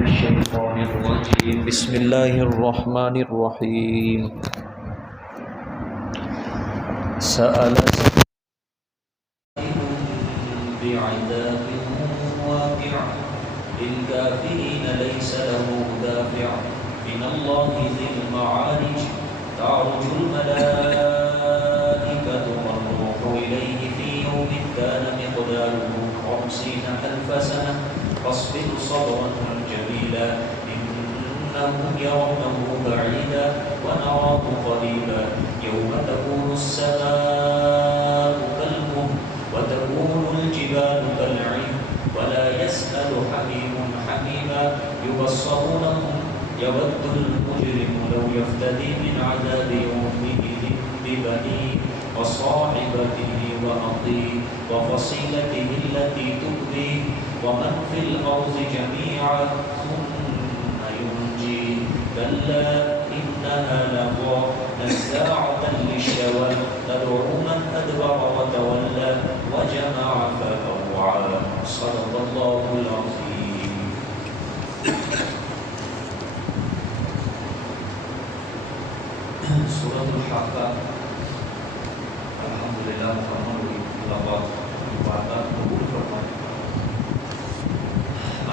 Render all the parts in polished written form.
الشيطان الرجيم بسم الله الرحمن الرحيم سأل بعذاب واقع للكافرين ليس له دافع من الله ذي المعارج تعرج الملائكة والروح إليه في يوم كان مقداره 50,000 سنة فاصبر صبرا جميلا إنهم يرونه بعيدا ونراه قريبا يوم تكون السماء كالمهل وتكون الجبال كالعهن ولا يسأل حميم حميما يبصرونهم يود المجرم لو يفتدي من عذاب يومئذ ببنيه وصاحبته وأخيه وفصيلته التي تؤذيه ومن في الأرض جميعا ثم ينجيه كلا إنها لظى نزاعة للشوى تدعو من أدبر وتولى وجمع فأوعى صدق الله العظيم. سورة الحاقہ الحمدللہ محمد اللہ بات قبول فرمائے.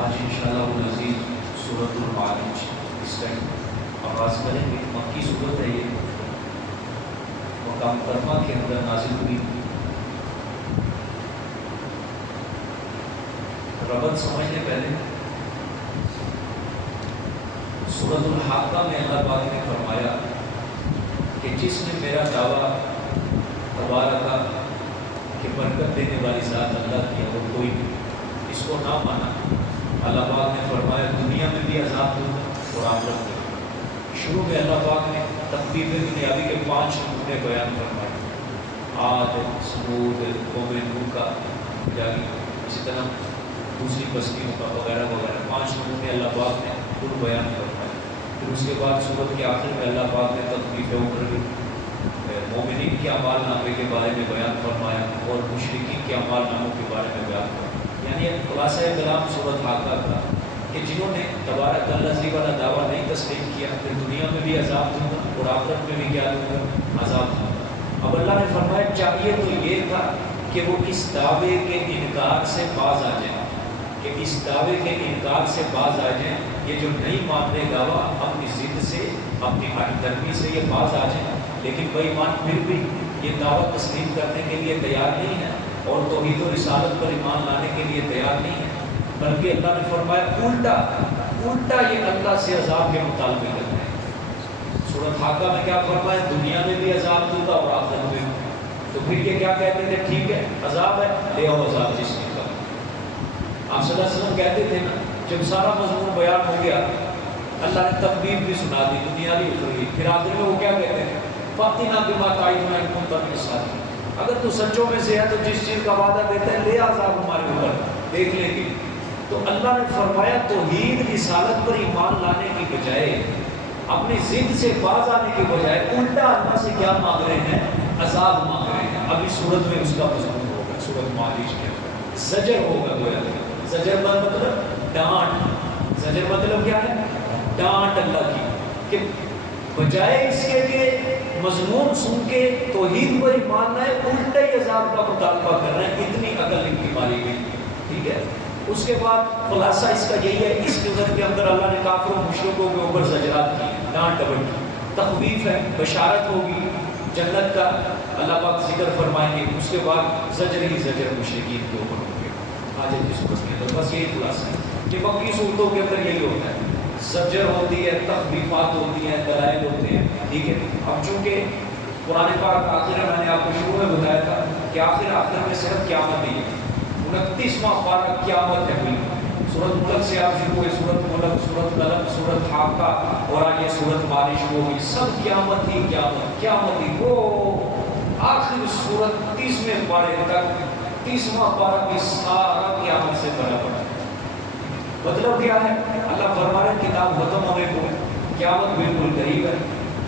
آج انشاءاللہ العزیز سورۃ المعارج اس ٹائم آغاز کریں گے. مکی صورت ہے یہ، مکہ مکرمہ کے اندر نازل ہوئی. ربط سمجھنے پہلے سورۃ الحاقہ میں اللہ پاک نے فرمایا کہ جس نے میرا دعویٰ تبارک کہ برکت دینے والی ذات اللہ کی اور کوئی بھی اس کو نہ مانا، اللہ پاک نے فرمایا دنیا میں بھی عذاب دوں اور آخرت میں. شروع میں اللہ پاک نے تخفیف دنیاوی کے 5 نمونے بیان فرمائے. عاد، ثمود، قوم نوح کا جاگی، اسی طرح دوسری بستیوں کا وغیرہ وغیرہ 5 نمونے اللہ پاک نے خود بیان فرمائے. پھر اس کے بعد سورت کے آخر میں اللہ پاک نے تخفیف مومنین کے اعمال نامے کے بارے میں بیان فرمایا اور مشرکین کے اعمال ناموں کے بارے میں بیان فرمایا. یعنی خلاصہ کلام سورۃ حاقہ کا کہ جنہوں نے تبارک الذی والا دعویٰ نہیں تسلیم کیا پھر دنیا میں بھی عذاب دوں گا اور آخرت میں بھی کیا دوں گا؟ عذاب دوں گا. اب اللہ نے فرمایا چاہیے تو یہ تھا کہ وہ اس دعوے کے انکار سے باز آ جائیں، کہ اس دعوے کے انکار سے باز آ جائیں. یہ جو نہیں ماننے گواہ اپنی ضد سے اپنی ہٹ درمی سے یہ باز آ جائیں، لیکن بے ایمان پھر بھی یہ دعوت تسلیم کرنے کے لیے تیار نہیں ہے اور توحید و رسالت پر ایمان لانے کے لیے تیار نہیں ہے، بلکہ اللہ نے فرمایا الٹا یہ اللہ سے عذاب کے مطالبے کرتے ہیں. سورۃ حاقہ میں کیا فرمایا؟ دنیا میں بھی عذاب دوں گا اور آخرت میں بھی. تو پھر یہ کیا کہتے تھے؟ ٹھیک ہے عذاب ہے، لے آؤ عذاب جس نے کا. آپ صلی اللہ علیہ وسلم کہتے تھے نا جب سارا مضمون بیان ہو گیا اللہ نے تخفیف بھی سنا دی، دنیا بھی اتر گئی. پھر آخر میں وہ کیا کہتے ہیں؟ فَأْتِنَا بِمَا تَعِدُنَا إِن كُنتَ مِنَ الصَّادِقِينَ. اگر تو سچوں میں سے ہے تو جس چیز کا وعدہ دیتا ہے لے عذاب ہمارے اوپر دیکھ لیں گے. تو اللہ نے فرمایا توحید رسالت پر ایمان لانے کی بجائے اپنی ضد سے باز آنے کی بجائے الٹا اللہ سے کیا مانگ رہے ہیں؟ عذاب مانگ رہے ہیں. اب اس صورت میں اس کا مضمون ہوگا سورۃ معارج کے زجر ہوگا. گویا زجر مطلب ڈانٹ. زجر مطلب کیا ہے؟ ڈانٹ اللہ کی کہ بجائے اس کے کہ مضمون سن کے توحید پر ایمان لائے الٹا ہی عذاب کا مطالبہ کر رہے ہیں. اتنی عقل ان کی ماری گئی. ٹھیک ہے. اس کے بعد خلاصہ اس کا یہی ہے اس صورت کے اندر اللہ نے کافروں مشرکوں کے اوپر زجرات کی، ڈانٹ ڈپٹ کی. تخویف ہے، بشارت ہوگی جنت کا اللہ پاک ذکر فرمائیں گے. اس کے بعد زجر ہی زجر مشرکین کے اوپر ہوں گے. آج اس صورت کے اندر بس یہی خلاصہ ہے کہ مکی صورتوں کے اندر یہی ہوتا ہے. زجر ہوتی ہے، تخویفات ہوتی ہیں، دلائل ہوتے ہیں. ٹھیک ہے. اب چونکہ قرآن پاک آخر میں نے آپ کو شروع میں بتایا تھا کہ آخر میں صرف قیامت ہی ہے. 29واں پارہ قیامت ہے. سورۃ ملک سے آپ شروع ہوئے، سورۃ ملک، سورۃ قلم، سورۃ حاقہ اور آج یہ سورۃ معارج شروع ہوئی. سب قیامت ہی قیامت ہی. وہ آخر سورۃ 30ویں پارے تک 30واں پارہ بھی سارا قیامت سے بھرا پڑا. مطلب کیا ہے؟ اللہ فرما رہے کتاب ختم ہونے کو، قیامت بالکل قریب ہے،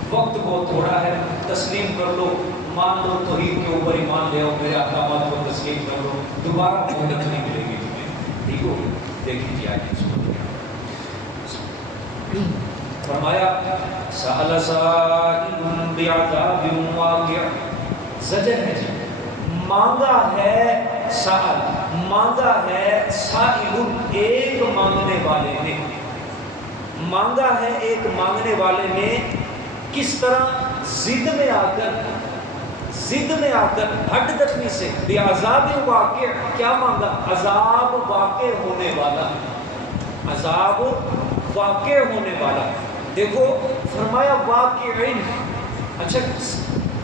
وقت بہت تھوڑا ہے. تسلیم کر لو، مان لو، توحید کے اوپر ایمان لے آؤ، میرے احکامات کو تسلیم کر لو، دوبارہ مہلت نہیں ملے گی تمہیں. ٹھیک ہو؟ دیکھ لیجیے آج فرمایا سأل سائل بعذاب واقع، زجر ہے جی، مانگا ہے سائل، مانگا ہے سائل، ایک مانگنے والے نے، مانگا ہے ایک مانگنے والے نے، کس طرح؟ ضد میں آ کر ہٹ دھرمی سے، بعذاب واقع، کیا مانگا؟ عذاب واقع ہونے والا، عذاب واقع ہونے والا۔ دیکھو فرمایا واقعین، اچھا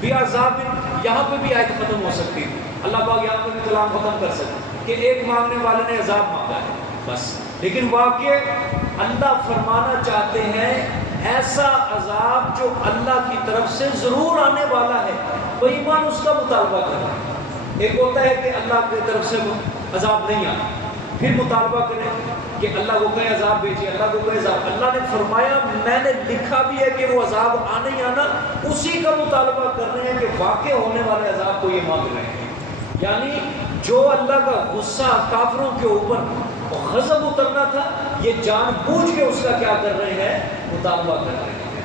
بعذاب، یہاں پہ بھی آیت ختم ہو سکتی تھی، اللہ پاک یہاں پہ بھی کلام ختم کر سکتے کہ ایک مانگنے والے نے عذاب مانگا ہے بس، لیکن واقع اللہ فرمانا چاہتے ہیں ایسا عذاب جو اللہ کی طرف سے ضرور آنے والا ہے، بے ایمان اس کا مطالبہ کریں۔ ایک ہوتا ہے کہ اللہ کی طرف سے عذاب نہیں آنا، پھر مطالبہ کریں کہ اللہ کو کہیں عذاب بھیجیے، اللہ کو کہیں عذاب۔ اللہ نے فرمایا میں نے لکھا بھی ہے کہ وہ عذاب آنا ہی آنا، اسی کا مطالبہ کر رہے ہیں کہ واقع ہونے والے عذاب کو یہ مانگ رہے ہیں۔ یعنی جو اللہ کا غصہ کافروں کے اوپر غضب اترنا تھا، یہ جان بوجھ کے اس کا کیا کر رہے ہیں؟ مطالبہ کر رہے ہیں۔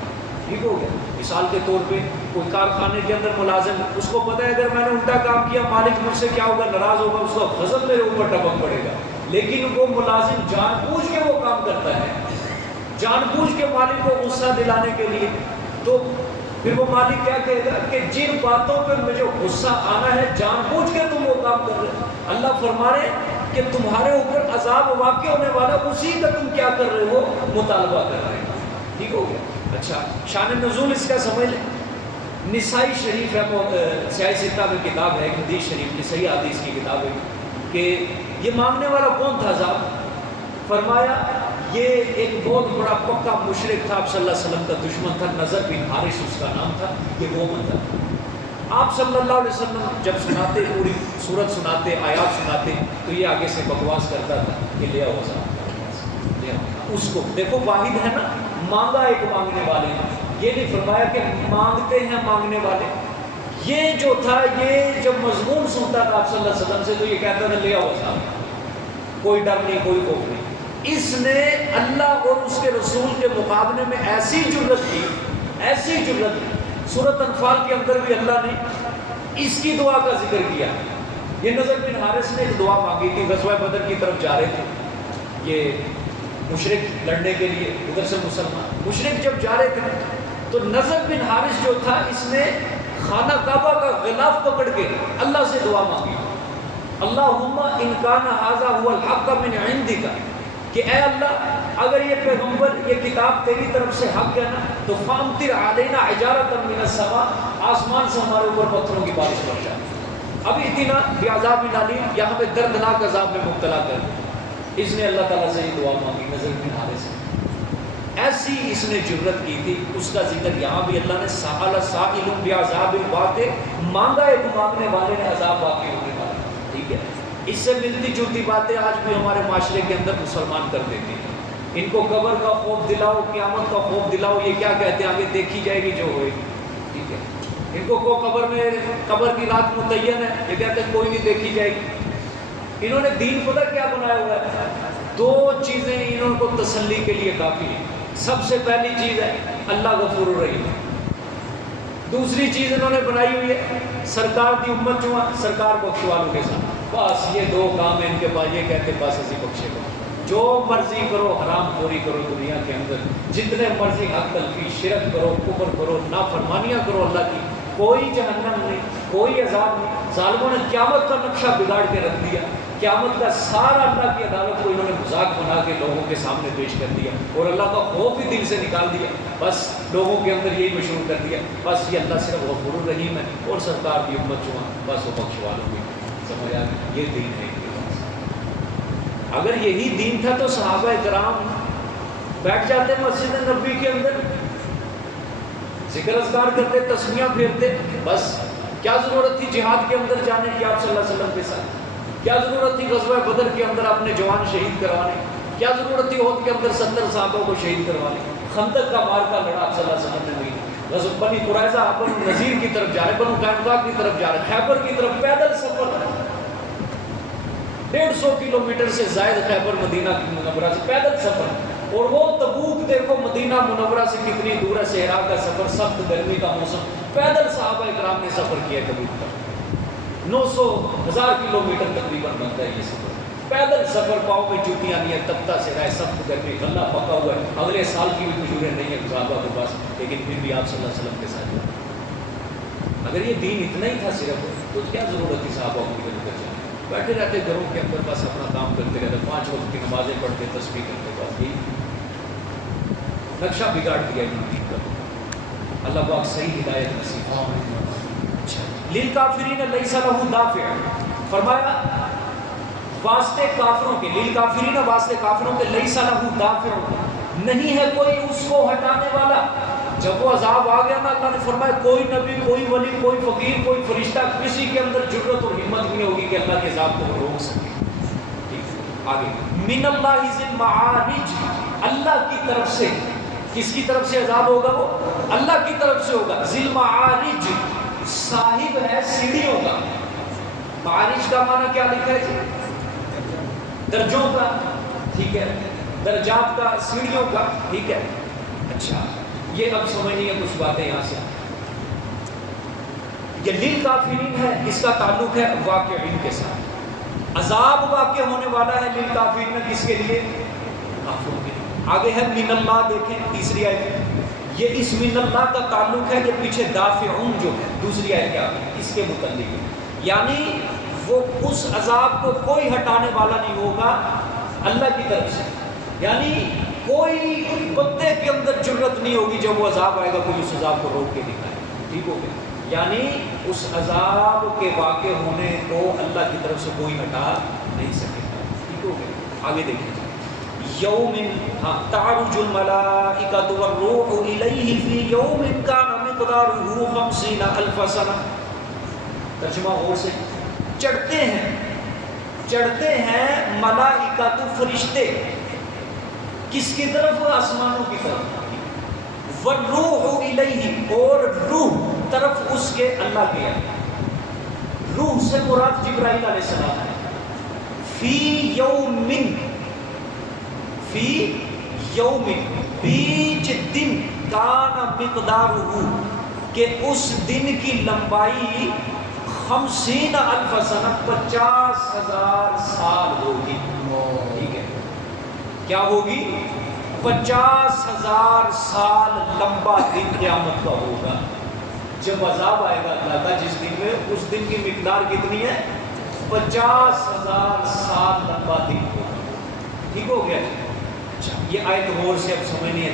ٹھیک ہو گیا؟ مثال کے طور پہ کوئی کارخانے کے اندر ملازم، اس کو پتہ ہے اگر میں نے الٹا کام کیا مالک مجھ سے کیا ہوگا؟ ناراض ہوگا، اس کا غضب میرے اوپر ٹپک پڑے گا، لیکن وہ ملازم جان بوجھ کے وہ کام کرتا ہے، جان بوجھ کے مالک کو غصہ دلانے کے لیے، تو پھر وہ مالک کیا کہے گا کہ جن باتوں پہ مجھے غصہ آنا ہے جان بوجھ کے تم وہ کام کر رہے ہو۔ اللہ فرما رہے کہ تمہارے اوپر عذاب واقع ہونے والا، اسی کا تم کیا کر رہے ہو؟ مطالبہ کر رہے ہو۔ ٹھیک ہو گیا؟ اچھا شان نزول اس کا سمجھ لیں۔ نسائی شریف ہے، سیاہ ستہ میں کتاب ہے، حدیث شریف کی صحیح حدیث کی کتاب ہے کہ یہ مانگنے والا کون تھا عذاب؟ فرمایا یہ ایک بہت بڑا پکا مشرک تھا، آپ صلی اللہ علیہ وسلم کا دشمن تھا، نظر بن حارث اس کا نام تھا، یہ وہ بندہ تھا۔ آپ صلی اللہ علیہ وسلم جب سناتے، پوری سورت سناتے، آیات سناتے، تو یہ آگے سے بکواس کرتا تھا کہ لے آؤ عذاب، لے آؤ اس کو۔ دیکھو واحد ہے نا، مانگا ایک مانگنے والے نے، یہ نہیں فرمایا کہ مانگتے ہیں مانگنے والے۔ یہ جو تھا، یہ جب مضمون سنتا تھا آپ صلی اللہ علیہ وسلم سے، تو یہ کہتا تھا لے آؤ عذاب، کوئی ڈر نہیں، کوئی خوف نہیں۔ اس نے اللہ اور اس کے رسول کے مقابلے میں ایسی جرت کی، ایسی جرت کی۔ سورۃ انفال کے اندر بھی اللہ نے اس کی دعا کا ذکر کیا۔ یہ نضر بن حارث نے ایک دعا مانگی تھی، غزوہ بدر کی طرف جا رہے تھے یہ مشرک لڑنے کے لیے، ادھر سے مسلمان۔ مشرک جب جا رہے تھے تو نضر بن حارث جو تھا، اس نے خانہ کعبہ کا غلاف پکڑ کے اللہ سے دعا مانگی، اللہم ان کان ھذا ھو الحق من عندک، کہ اے اللہ اگر یہ پیغمبر، یہ کتاب تیری طرف سے حق ہے نا، تو فامطر علینا حجارۃ من السماء، آسمان سے ہمارے اوپر پتھروں کی بارش برسا۔ اب اتنا بعذاب علیم، یہاں پہ دردناک عذاب میں مبتلا کر دیا۔ اس نے اللہ تعالیٰ سے یہ دعا مانگی نضر بن حارث سے، ایسی اس نے جرت کی تھی۔ اس کا ذکر یہاں بھی اللہ نے سأل سائل بعذاب واقع، مانگا ایک مانگنے والے نے عذاب واقع ہونے والا۔ ٹھیک ہے، اس سے ملتی جلتی باتیں آج بھی ہمارے معاشرے کے اندر مسلمان کر دیتے ہیں۔ ان کو قبر کا خوف دلاؤ، قیامت کا خوف دلاؤ، یہ کیا کہتے ہیں؟ آگے دیکھی جائے گی جو ہوئے گی۔ ٹھیک ہے، ان کو قبر میں، قبر کی رات متعین ہے، یہ کہتے ہیں کوئی نہیں دیکھی جائے گی۔ انہوں نے دین پتہ کیا بنایا ہوا ہے؟ دو چیزیں انہوں کو تسلی کے لیے کافی ہیں۔ سب سے پہلی چیز ہے اللہ غفور الرحیم، دوسری چیز انہوں نے بنائی ہوئی ہے سرکار دی امت جو ہے، سرکار بخش والوں کے ساتھ، بس یہ دو کام ہیں ان کے پاس۔ یہ کہتے بس اسی بخشے کو، جو مرضی کرو، حرام خوری کرو دنیا کے اندر، جتنے مرضی حق تلفی، شرک کرو، کفر کرو، نافرمانیاں کرو اللہ کی، کوئی جہنم نہیں، کوئی عذاب نہیں۔ ظالموں نے قیامت کا نقشہ بگاڑ کے رکھ دیا، قیامت کا سارا اللہ کی عدالت کو انہوں نے مذاق بنا کے لوگوں کے سامنے پیش کر دیا، اور اللہ کا خوف ہی دل سے نکال دیا۔ بس لوگوں کے اندر یہی مشہور کر دیا، بس یہ اللہ صرف غفور الرحیم ہے، اور سرکار کی امت جو ہے بس وہ بخش والوں کی۔ سمجھ آ گئی؟ یہ دین ہے ان کے پاس۔ اگر یہی دین تھا تو صحابہ کرام بیٹھ جاتے مسجد نبوی کے اندر، ذکر اذکار کرتے، تسمیاں پھیرتے، بس کیا ضرورت تھی جہاد کے اندر جانے کی آپ صلی اللہ علیہ وسلم کے ساتھ؟ کیا ضرورت تھی غزوہ بدر کے اندر اپنے جوان شہید کروانے؟ کیا ضرورت تھی احد کے اندر 70 صحابوں کو شہید کروانے؟ خندق کا مارکا لڑا آپ صلی اللہ علیہ وسلم نے نہیں۔ غزوہ بنی قریظہ بنو نذیر کی طرف جا رہے، بنو قینقاع کی طرف جا رہے، خیبر کی طرف پیدل سفر، 150 کلومیٹر سے زائد خیبر مدینہ کی منورہ سے پیدل سفر، اور وہ تبوک دیکھو مدینہ منورہ سے کتنی دور ہے، صحرا کا سفر، سخت گرمی کا موسم، پیدل صحابہ اکرام نے سفر کیا تبوک کا، 900,000 کلومیٹر تقریباً بنتا ہے یہ سفر، پیدل سفر، پاؤں میں جوتیاں نہیں ہیں، تپتا صحرا ہے، سخت گرمی، غلہ پکا ہوا ہے، اگلے سال کی بھی کھجوریں نہیں ہیں صحابہ کے پاس، لیکن پھر بھی آپ صلی اللہ علیہ وسلم کے ساتھ جاتے۔ اگر یہ دین اتنا ہی تھا صرف تو کیا ضرورت تھی صحابہ کو ادھر ادھر جانے، بیٹھے رہتے گھروں کے اندر بس اپنا کام کرتے رہتے، 5 وقت کی نمازیں پڑھتے، تسبیح کرتے، بس یہی نقشہ بگاڑ دیا انہوں نے کا۔ اللہ پاک صحیح ہدایت نصیب اچھا للکافرین لیس لہ دافع، فرمایا واسطے کافروں کے، للکافرین واسطے کافروں کے، لیس لہ دافع نہیں ہے کوئی اس کو ہٹانے والا۔ جب وہ عذاب آ گیا نا، اللہ نے فرمایا کوئی نبی، کوئی ولی، کوئی فقیر، کوئی فرشتہ، کسی کے اندر جرت اور ہمت نہیں ہوگی کہ اللہ کے عذاب کو روک سکے۔ آگے من اللہ ذی المعارج، اللہ کی طرف سے، کس کی طرف سے عذاب ہوگا؟ وہ اللہ کی طرف سے ہوگا۔ ذی المعارج صاحب ہے سیڑھیوں کا، معارج کا معنی کیا لکھا ہے جی؟ درجوں کا، ٹھیک ہے، درجات کا، سیڑھیوں کا، ٹھیک ہے۔ اچھا یہ اب سمجھنی ہے کچھ باتیں یہاں سے۔ یہ للکافرین ہے، اس کا تعلق ہے واقعین کے ساتھ، عذاب واقع ہونے والا ہے للکافرین، کس کے لیے؟ کافروں کے لیے۔ آگے ہے من اللہ، دیکھیں تیسری آیت، یہ اس من اللہ کا تعلق ہے، یہ پیچھے دافعون جو ہے دوسری آیت کیا اس کے متعلق ہے، یعنی وہ اس عذاب کو کوئی ہٹانے والا نہیں ہوگا اللہ کی طرف سے، یعنی کوئی بندے کے اندر جرت نہیں ہوگی جب وہ عذاب آئے گا کوئی اس عذاب کو روک کے دکھائے، ٹھیک ہو گیا، یعنی اس عذاب کے واقع ہونے کو اللہ کی طرف سے کوئی ہٹا نہیں سکے گا، ٹھیک ہو گیا۔ آگے دیکھیں یوم تعرج الملائکۃ والروح الیہ فی یوم کان مقدارہ 50,000 سنہ، ترجمہ غور سے، چڑھتے ہیں ملائکۃ فرشتے، کس کی طرف؟ آسمانوں کی طرف، والروح الیہ اور روح طرف اس کے اللہ کے، روح سے مراد جبرائیل علیہ السلام ہے، فی یوم بیچ دن، کان مقدارہ کہ اس دن کی لمبائی 50,000 سنہ 50,000 سال ہوگی، ٹھیک ہے، کیا ہوگی؟ 50,000 سال لمبا دن قیامت کا ہوگا، جب عذاب آئے گا اللہ کا جس دن میں، اس دن کی مقدار کتنی ہے؟ 50,000 سال لمبا دن ہوگا، ٹھیک ہو گیا۔ یہ آیت غور سے اب سمجھنی ہے،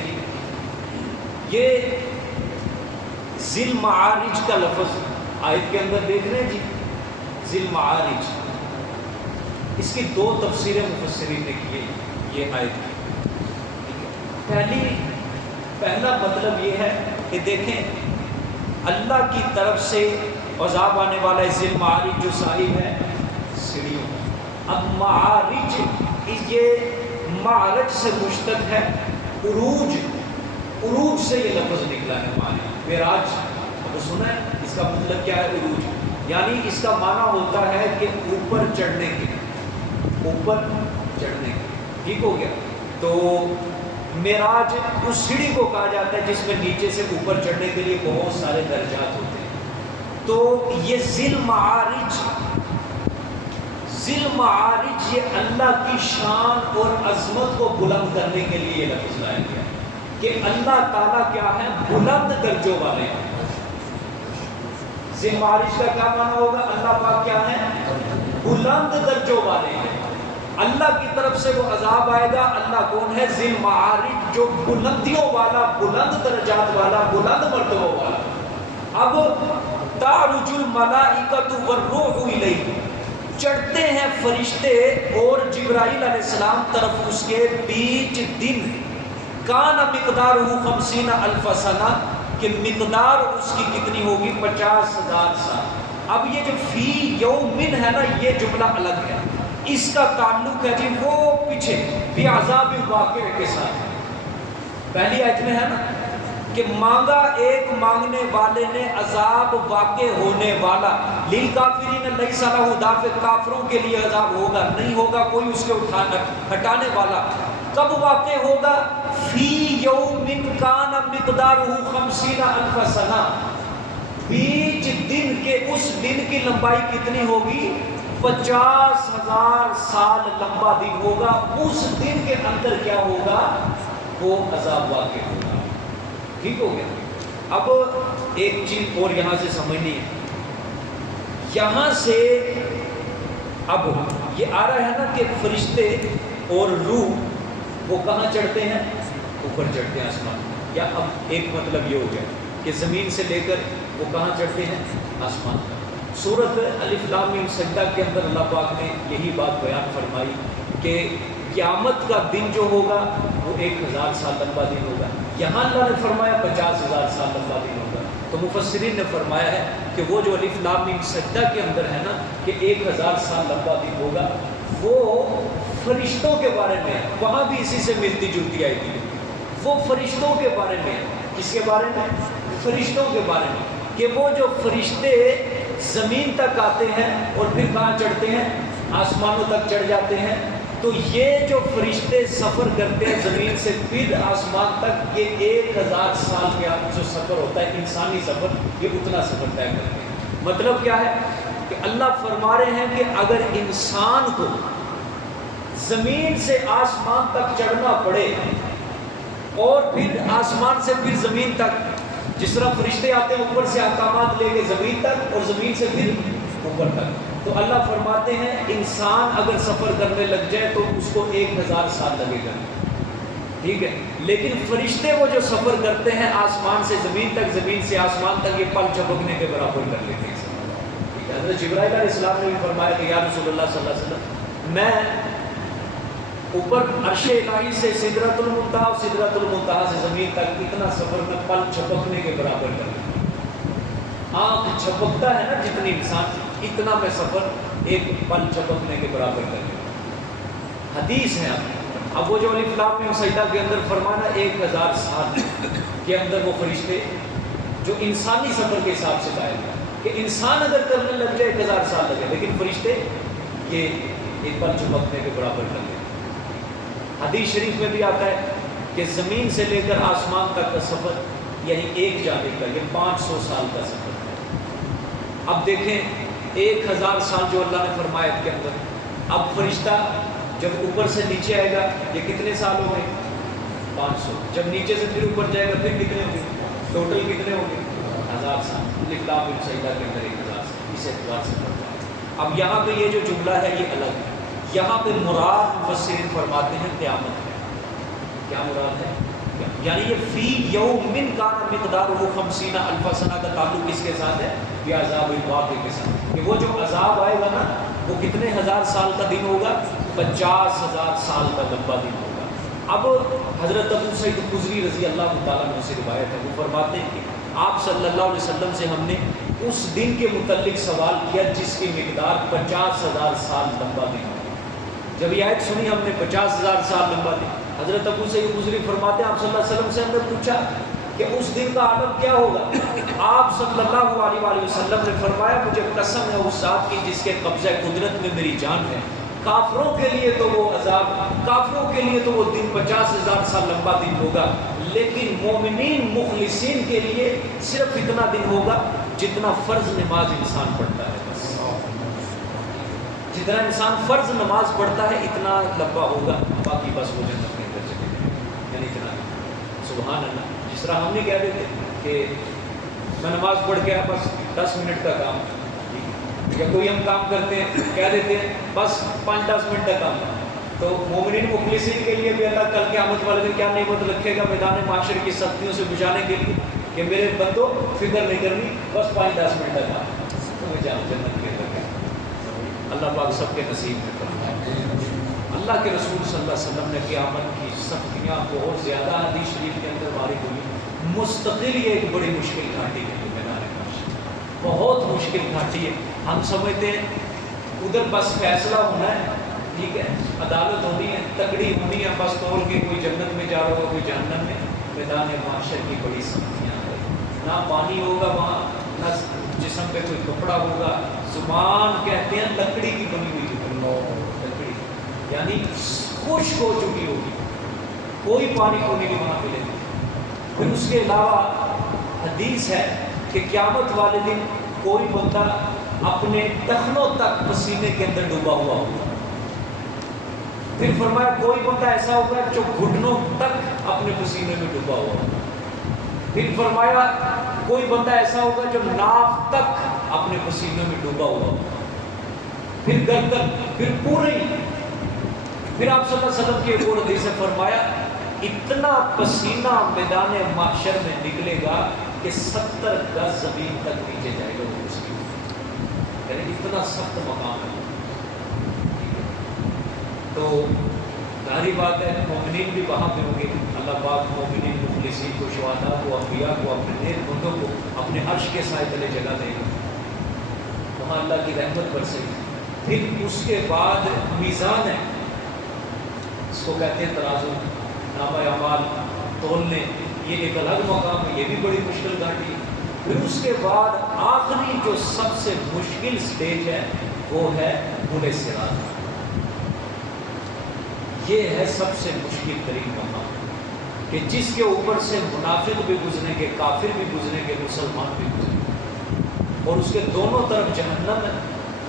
یہ ذی المعارج کا لفظ آیت کے اندر دیکھ رہے ہیں جی، ذی المعارج، اس کی 2 تفسیریں مفسرین نے کی، یہ آیت کی۔ پہلا مطلب یہ ہے کہ دیکھیں اللہ کی طرف سے عذاب آنے والا ہے، ذی المعارج جو صاحب ہے سیڑھیوں، اب معارج یہ معرج سے مشتق ہے، عروج سے یہ لفظ نکلا ہے، معرج معراج اب سنا ہے، اس کا مطلب کیا ہے؟ عروج، یعنی اس کا معنی ہوتا ہے کہ اوپر چڑھنے کے، اوپر چڑھنے کے، ٹھیک ہو گیا۔ تو معراج اس سیڑھی کو کہا جاتا ہے جس میں نیچے سے اوپر چڑھنے کے لیے بہت سارے درجات ہوتے ہیں، تو یہ ذی المعارج یہ اللہ کی شان اور عظمت کو بلند کرنے کے لیے یہ لفظ لایا گیا کہ اللہ تعالیٰ کیا ہے؟ بلند درجوں والے ہیں۔ ذی المعارج کا کیا معنی ہوگا؟ اللہ پاک کیا ہے؟ بلند درجوں والے ہیں، اللہ کی طرف سے وہ عذاب آئے گا، اللہ کون ہے؟ ذی المعارج جو بلندیوں والا، بلند درجات والا، بلند مرتبوں والا۔ اب تعرج الملائکۃ والروح الیہ، چڑھتے ہیں فرشتے اور جبرائیل علیہ السلام طرف اس کے، بیچ دن، کان مقدارہ 50,000 سنہ، کہ مقدار اس کی کتنی ہوگی؟ 50,000 سال۔ اب یہ جو فی یومن ہے نا، یہ جملہ الگ ہے، اس کا تعلق ہے جی وہ پیچھے بعذاب واقع کے ساتھ، پہلی آیت میں ہے نا کہ مانگا ایک مانگنے والے نے عذاب واقع ہونے والا، للکافرین لیس لہ دافع، کافروں کے لیے عذاب ہوگا، نہیں ہوگا کوئی اس کے ہٹانے والا، کب واقع ہوگا؟ فی یوم کان مقدارہ 50,000 سنہ، بیچ دن کے، اس دن کی لمبائی کتنی ہوگی؟ 50,000 سال لمبا دن ہوگا. اس دن کے اندر کیا ہوگا؟ وہ عذاب واقع ہوگا. ٹھیک ہو گیا. اب ایک چیز اور یہاں سے سمجھنی ہے. یہاں سے اب یہ آ رہا ہے نا کہ فرشتے اور روح وہ کہاں چڑھتے ہیں؟ اوپر چڑھتے ہیں آسمان. یا اب ایک مطلب یہ ہو گیا کہ زمین سے لے کر وہ کہاں چڑھتے ہیں؟ آسمان پر. سورۃ الف لام میم سجدہ کے اندر اللہ پاک نے یہی بات بیان فرمائی کہ قیامت کا دن جو ہوگا وہ 1000 سال لمبا دن ہوگا. یہاں اللہ نے فرمایا 50,000 سال لمبا دن ہوگا. تو مفسرین نے فرمایا ہے کہ وہ جو الف لام میم سجدہ کے اندر ہے نا کہ 1000 سال لمبا دن ہوگا، وہ فرشتوں کے بارے میں ہے. وہاں بھی اسی سے ملتی جلتی آئی تھی. وہ فرشتوں کے بارے میں ہے. کس کے بارے میں؟ فرشتوں کے بارے میں. کہ وہ جو فرشتے زمین تک آتے ہیں اور پھر کہاں چڑھتے ہیں؟ آسمانوں تک چڑھ جاتے ہیں. تو یہ جو فرشتے سفر کرتے ہیں زمین سے پھر آسمان تک، یہ 1000 سال کا جو سفر ہوتا ہے انسانی سفر، یہ اتنا سفر طے کرتے ہیں. مطلب کیا ہے کہ اللہ فرما رہے ہیں کہ اگر انسان کو زمین سے آسمان تک چڑھنا پڑے اور پھر آسمان سے پھر زمین تک، جس طرح فرشتے آتے ہیں اوپر سے احکامات لے کے زمین تک اور زمین سے پھر اوپر تک، تو اللہ فرماتے ہیں انسان اگر سفر کرنے لگ جائے تو اس کو 1000 سال لگے گا. ٹھیک ہے. لیکن فرشتے وہ جو سفر کرتے ہیں آسمان سے زمین تک، زمین سے آسمان تک، یہ پل جھپکنے کے برابر کر لیتے ہیں. حضرت جبرائیل علیہ السلام نے بھی فرمایا کہ یا رسول اللہ صلی اللہ علیہ وسلم، میں اوپر عرش الہی سے سدرۃ المنتہا اور سدرۃ المنتہا سے زمین تک اتنا سفر میں پل جھپکنے کے برابر کر لیتا ہوں. آنکھ جھپکتا ہے نا جتنی انسان، اتنا میں سفر ایک پل جھپکنے کے برابر کر لیتا ہوں. حدیث ہے. اب وہ جو الف لام میم سجدہ کے اندر فرمانا 1000 سال کے اندر وہ فرشتے جو انسانی سفر کے حساب سے قائم ہے کہ انسان اگر کرنے لگ جائے 1000 سال لگے، لیکن فرشتے یہ ایک پل جھپکنے کے برابر کر لیتے. حدیث شریف میں بھی آتا ہے کہ زمین سے لے کر آسمان تک کا سفر یعنی ایک جانب کا، یہ 500 سال کا سفر ہے. اب دیکھیں 1000 سال جو اللہ نے فرمایا کے اندر، اب فرشتہ جب اوپر سے نیچے آئے گا یہ کتنے سال ہو گئے؟ 500. جب نیچے سے پھر اوپر جائے گا پھر کتنے ہوں گے؟ ٹوٹل کتنے ہوں گے؟ 1000 سال. الف لام میم سجدہ کے اندر 1000 سال اس اعتبار سے پڑھتا ہے. اب یہاں پہ یہ جو جملہ ہے یہ الگ ہے. یہاں پہ مراد مفسرین فرماتے ہیں قیامت ہے. کیا مراد ہے؟ یعنی یہ فی یوم کان مقدارہ 50,000 سنہ کا تعلق کس کے ساتھ ہے؟ بعذاب الواقع کے ساتھ. کہ وہ جو عذاب آئے گا نا وہ کتنے ہزار سال کا دن ہوگا؟ 50,000 سال کا لمبا دن ہوگا. اب حضرت ابو سعید خدری رضی اللہ تعالیٰ عنہ سے روایت ہے، وہ فرماتے ہیں کہ آپ صلی اللہ علیہ وسلم سے ہم نے اس دن کے متعلق سوال کیا جس کی مقدار 50,000 سال لمبا دن ہوگا. جب یہ آیت سنی ہم نے 50,000 سال لمبا دن، حضرت ابو سعید خدری فرماتے ہیں آپ صلی اللہ علیہ وسلم سے ہم نے پوچھا کہ اس دن کا عالم کیا ہوگا؟ آپ صلی اللہ علیہ وآلہ وسلم نے فرمایا مجھے قسم ہے اس ذات کی جس کے قبضہ قدرت میں میری جان ہے، کافروں کے لیے تو وہ عذاب، کافروں کے لیے تو وہ دن 50,000 سال لمبا دن ہوگا، لیکن مومنین مخلصین کے لیے صرف اتنا دن ہوگا جتنا فرض نماز انسان پڑھتا ہے. بس جتنا انسان فرض نماز پڑھتا ہے اتنا لمبا ہوگا، باقی بس وہ جنت میں کر چکے ہیں. یعنی اتنا. سبحان اللہ. جس طرح ہم نہیں کہہ دیتے کہ میں نماز پڑھ کے بس 10 منٹ کا کام، یا کوئی ہم کام کرتے ہیں کہہ دیتے ہیں بس 5-10 منٹ کا کام. تو مومنین مخلصین کے لیے بھی اللہ کل قیامت والے دن کیا نعمت رکھے گا میدان معاشر کی سختیوں سے بچانے کے لیے کہ میرے بندوں فکر نہیں کرنی، بس 5-10 منٹ کا کام، تمہیں جانا جنت کے اندر. اللہ پاک سب کے نصیب میں فرمائے. اللہ کے رسول صلی اللہ علیہ وسلم نے قیامت کی سختیاں بہت زیادہ حدیث شریف کے اندر وارد ہوئی. مستقل یہ ایک بڑی مشکل گھاٹی ہے میدان معاشر، بہت مشکل گھاٹی ہے. ہم سمجھتے ہیں ادھر بس فیصلہ ہونا ہے، ٹھیک ہے، عدالت ہونی ہے، تکڑی ہونی ہے، بس توڑ کے کوئی جنت میں جا رہا ہوگا کوئی جہنم میں. میدان معاشر کی بڑی سختیاں ہیں. نہ پانی ہوگا وہاں، نہ جسم پہ کوئی کپڑا ہوگا. زبان کہتے ہیں لکڑی کی بنی ہوئی، لکڑی یعنی خشک ہو چکی ہوگی. کوئی پانی کو نہیں وہاں ملے گا۔ پھر اس کے علاوہ حدیث ہے کہ قیامت والے دن کوئی بندہ اپنے ٹخنوں تک پسینے کے اندر ڈوبا ہوا ہوگا۔ پھر فرمایا کوئی بندہ ایسا ہوگا جو گھٹنوں تک اپنے پسینے میں ڈوبا ہوا ہوگا۔ پھر فرمایا کوئی بندہ ایسا ہوگا جو ناف تک اپنے پسینے میں ڈوبا ہوا ہوگا، پھر گردن، پھر پورے ہی۔ پھر آپ صلی اللہ علیہ وسلم کی ایک اور حدیث سے فرمایا اتنا پسینہ میدان محشر میں نکلے گا کہ 70 گز زمین تک نیچے جائے گا وہ پسینہ، یعنی اتنا سخت مقام ہے۔ تو ظاہری بات ہے مومنین بھی وہاں پہ ہوں گے، اللہ پاک مومنین مخلصین کو، شہداء کو، انبیاء کو، اپنے نیک بندوں کو اپنے عرش کے سائے تلے جگہ دے گا، وہاں اللہ کی رحمت برسے گی۔ پھر اس کے بعد میزان ہے، اس کو کہتے ہیں ترازو، نامہ اعمال تولنے، یہ ایک الگ مقام ہے، یہ بھی بڑی مشکل گھاٹی ہے۔ پھر اس کے بعد آخری جو سب سے مشکل سٹیج ہے وہ ہے پل صراط، یہ ہے سب سے مشکل ترین مقام کہ جس کے اوپر سے منافق بھی گزریں گے، کافر بھی گزریں گے، مسلمان بھی گزریں گے، اور اس کے دونوں طرف جہنم ہے،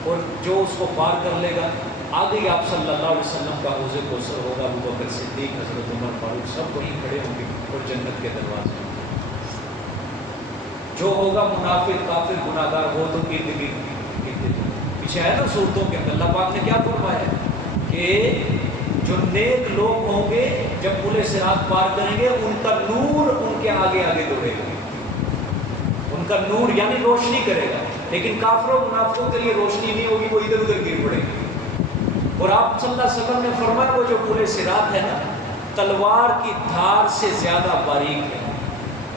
اور جو اس کو پار کر لے گا آگے ہی آپ صلی اللہ علیہ وسلم کا حوض کوثر ہوگا، ابو بکر صدیق، حضرت عمر فاروق سب وہیں کھڑے ہوں گے اور جنت کے دروازے ہوں گے۔ جو ہوگا منافق، کافر، گناہ گار، وہ تو ارد گرد پیچھے ہے نا صورتوں کے اندر اللہ پاک نے کیا فرمایا کہ جو نیک لوگ ہوں گے جب پل صراط پار کریں گے ان کا نور ان کے آگے آگے دوڑے گا، ان کا نور یعنی روشنی کرے گا، لیکن کافروں منافقوں کے لیے روشنی نہیں ہوگی، وہ ادھر ادھر گر پڑے گی۔ اور آپ صلی اللہ علیہ وسلم نے فرمایا وہ جو پل صراط ہے نا تلوار کی دھار سے زیادہ باریک ہے،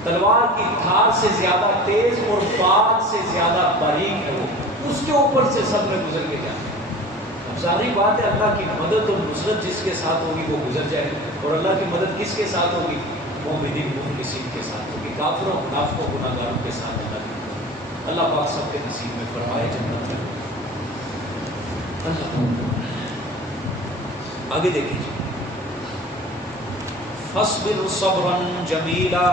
تلوار کی دھار سے زیادہ تیز اور بال سے زیادہ باریک ہے، وہ اس کے اوپر سے سب میں گزر کے جانا۔ اب ظاہری بات ہے اللہ کی مدد اور نصرت جس کے ساتھ ہوگی وہ گزر جائے گا، اور اللہ کی مدد کس کے ساتھ ہوگی؟ مومنین مخلصین کے ساتھ ہوگی، کافروں، منافقوں، گناہ گاروں کے ساتھ اللہ پاک سب کے نصیب میں فرمائے جنت میں۔ اللہ آگے دیکھیں فَاصْبِرْ صَبْرًا جَمِيلًا،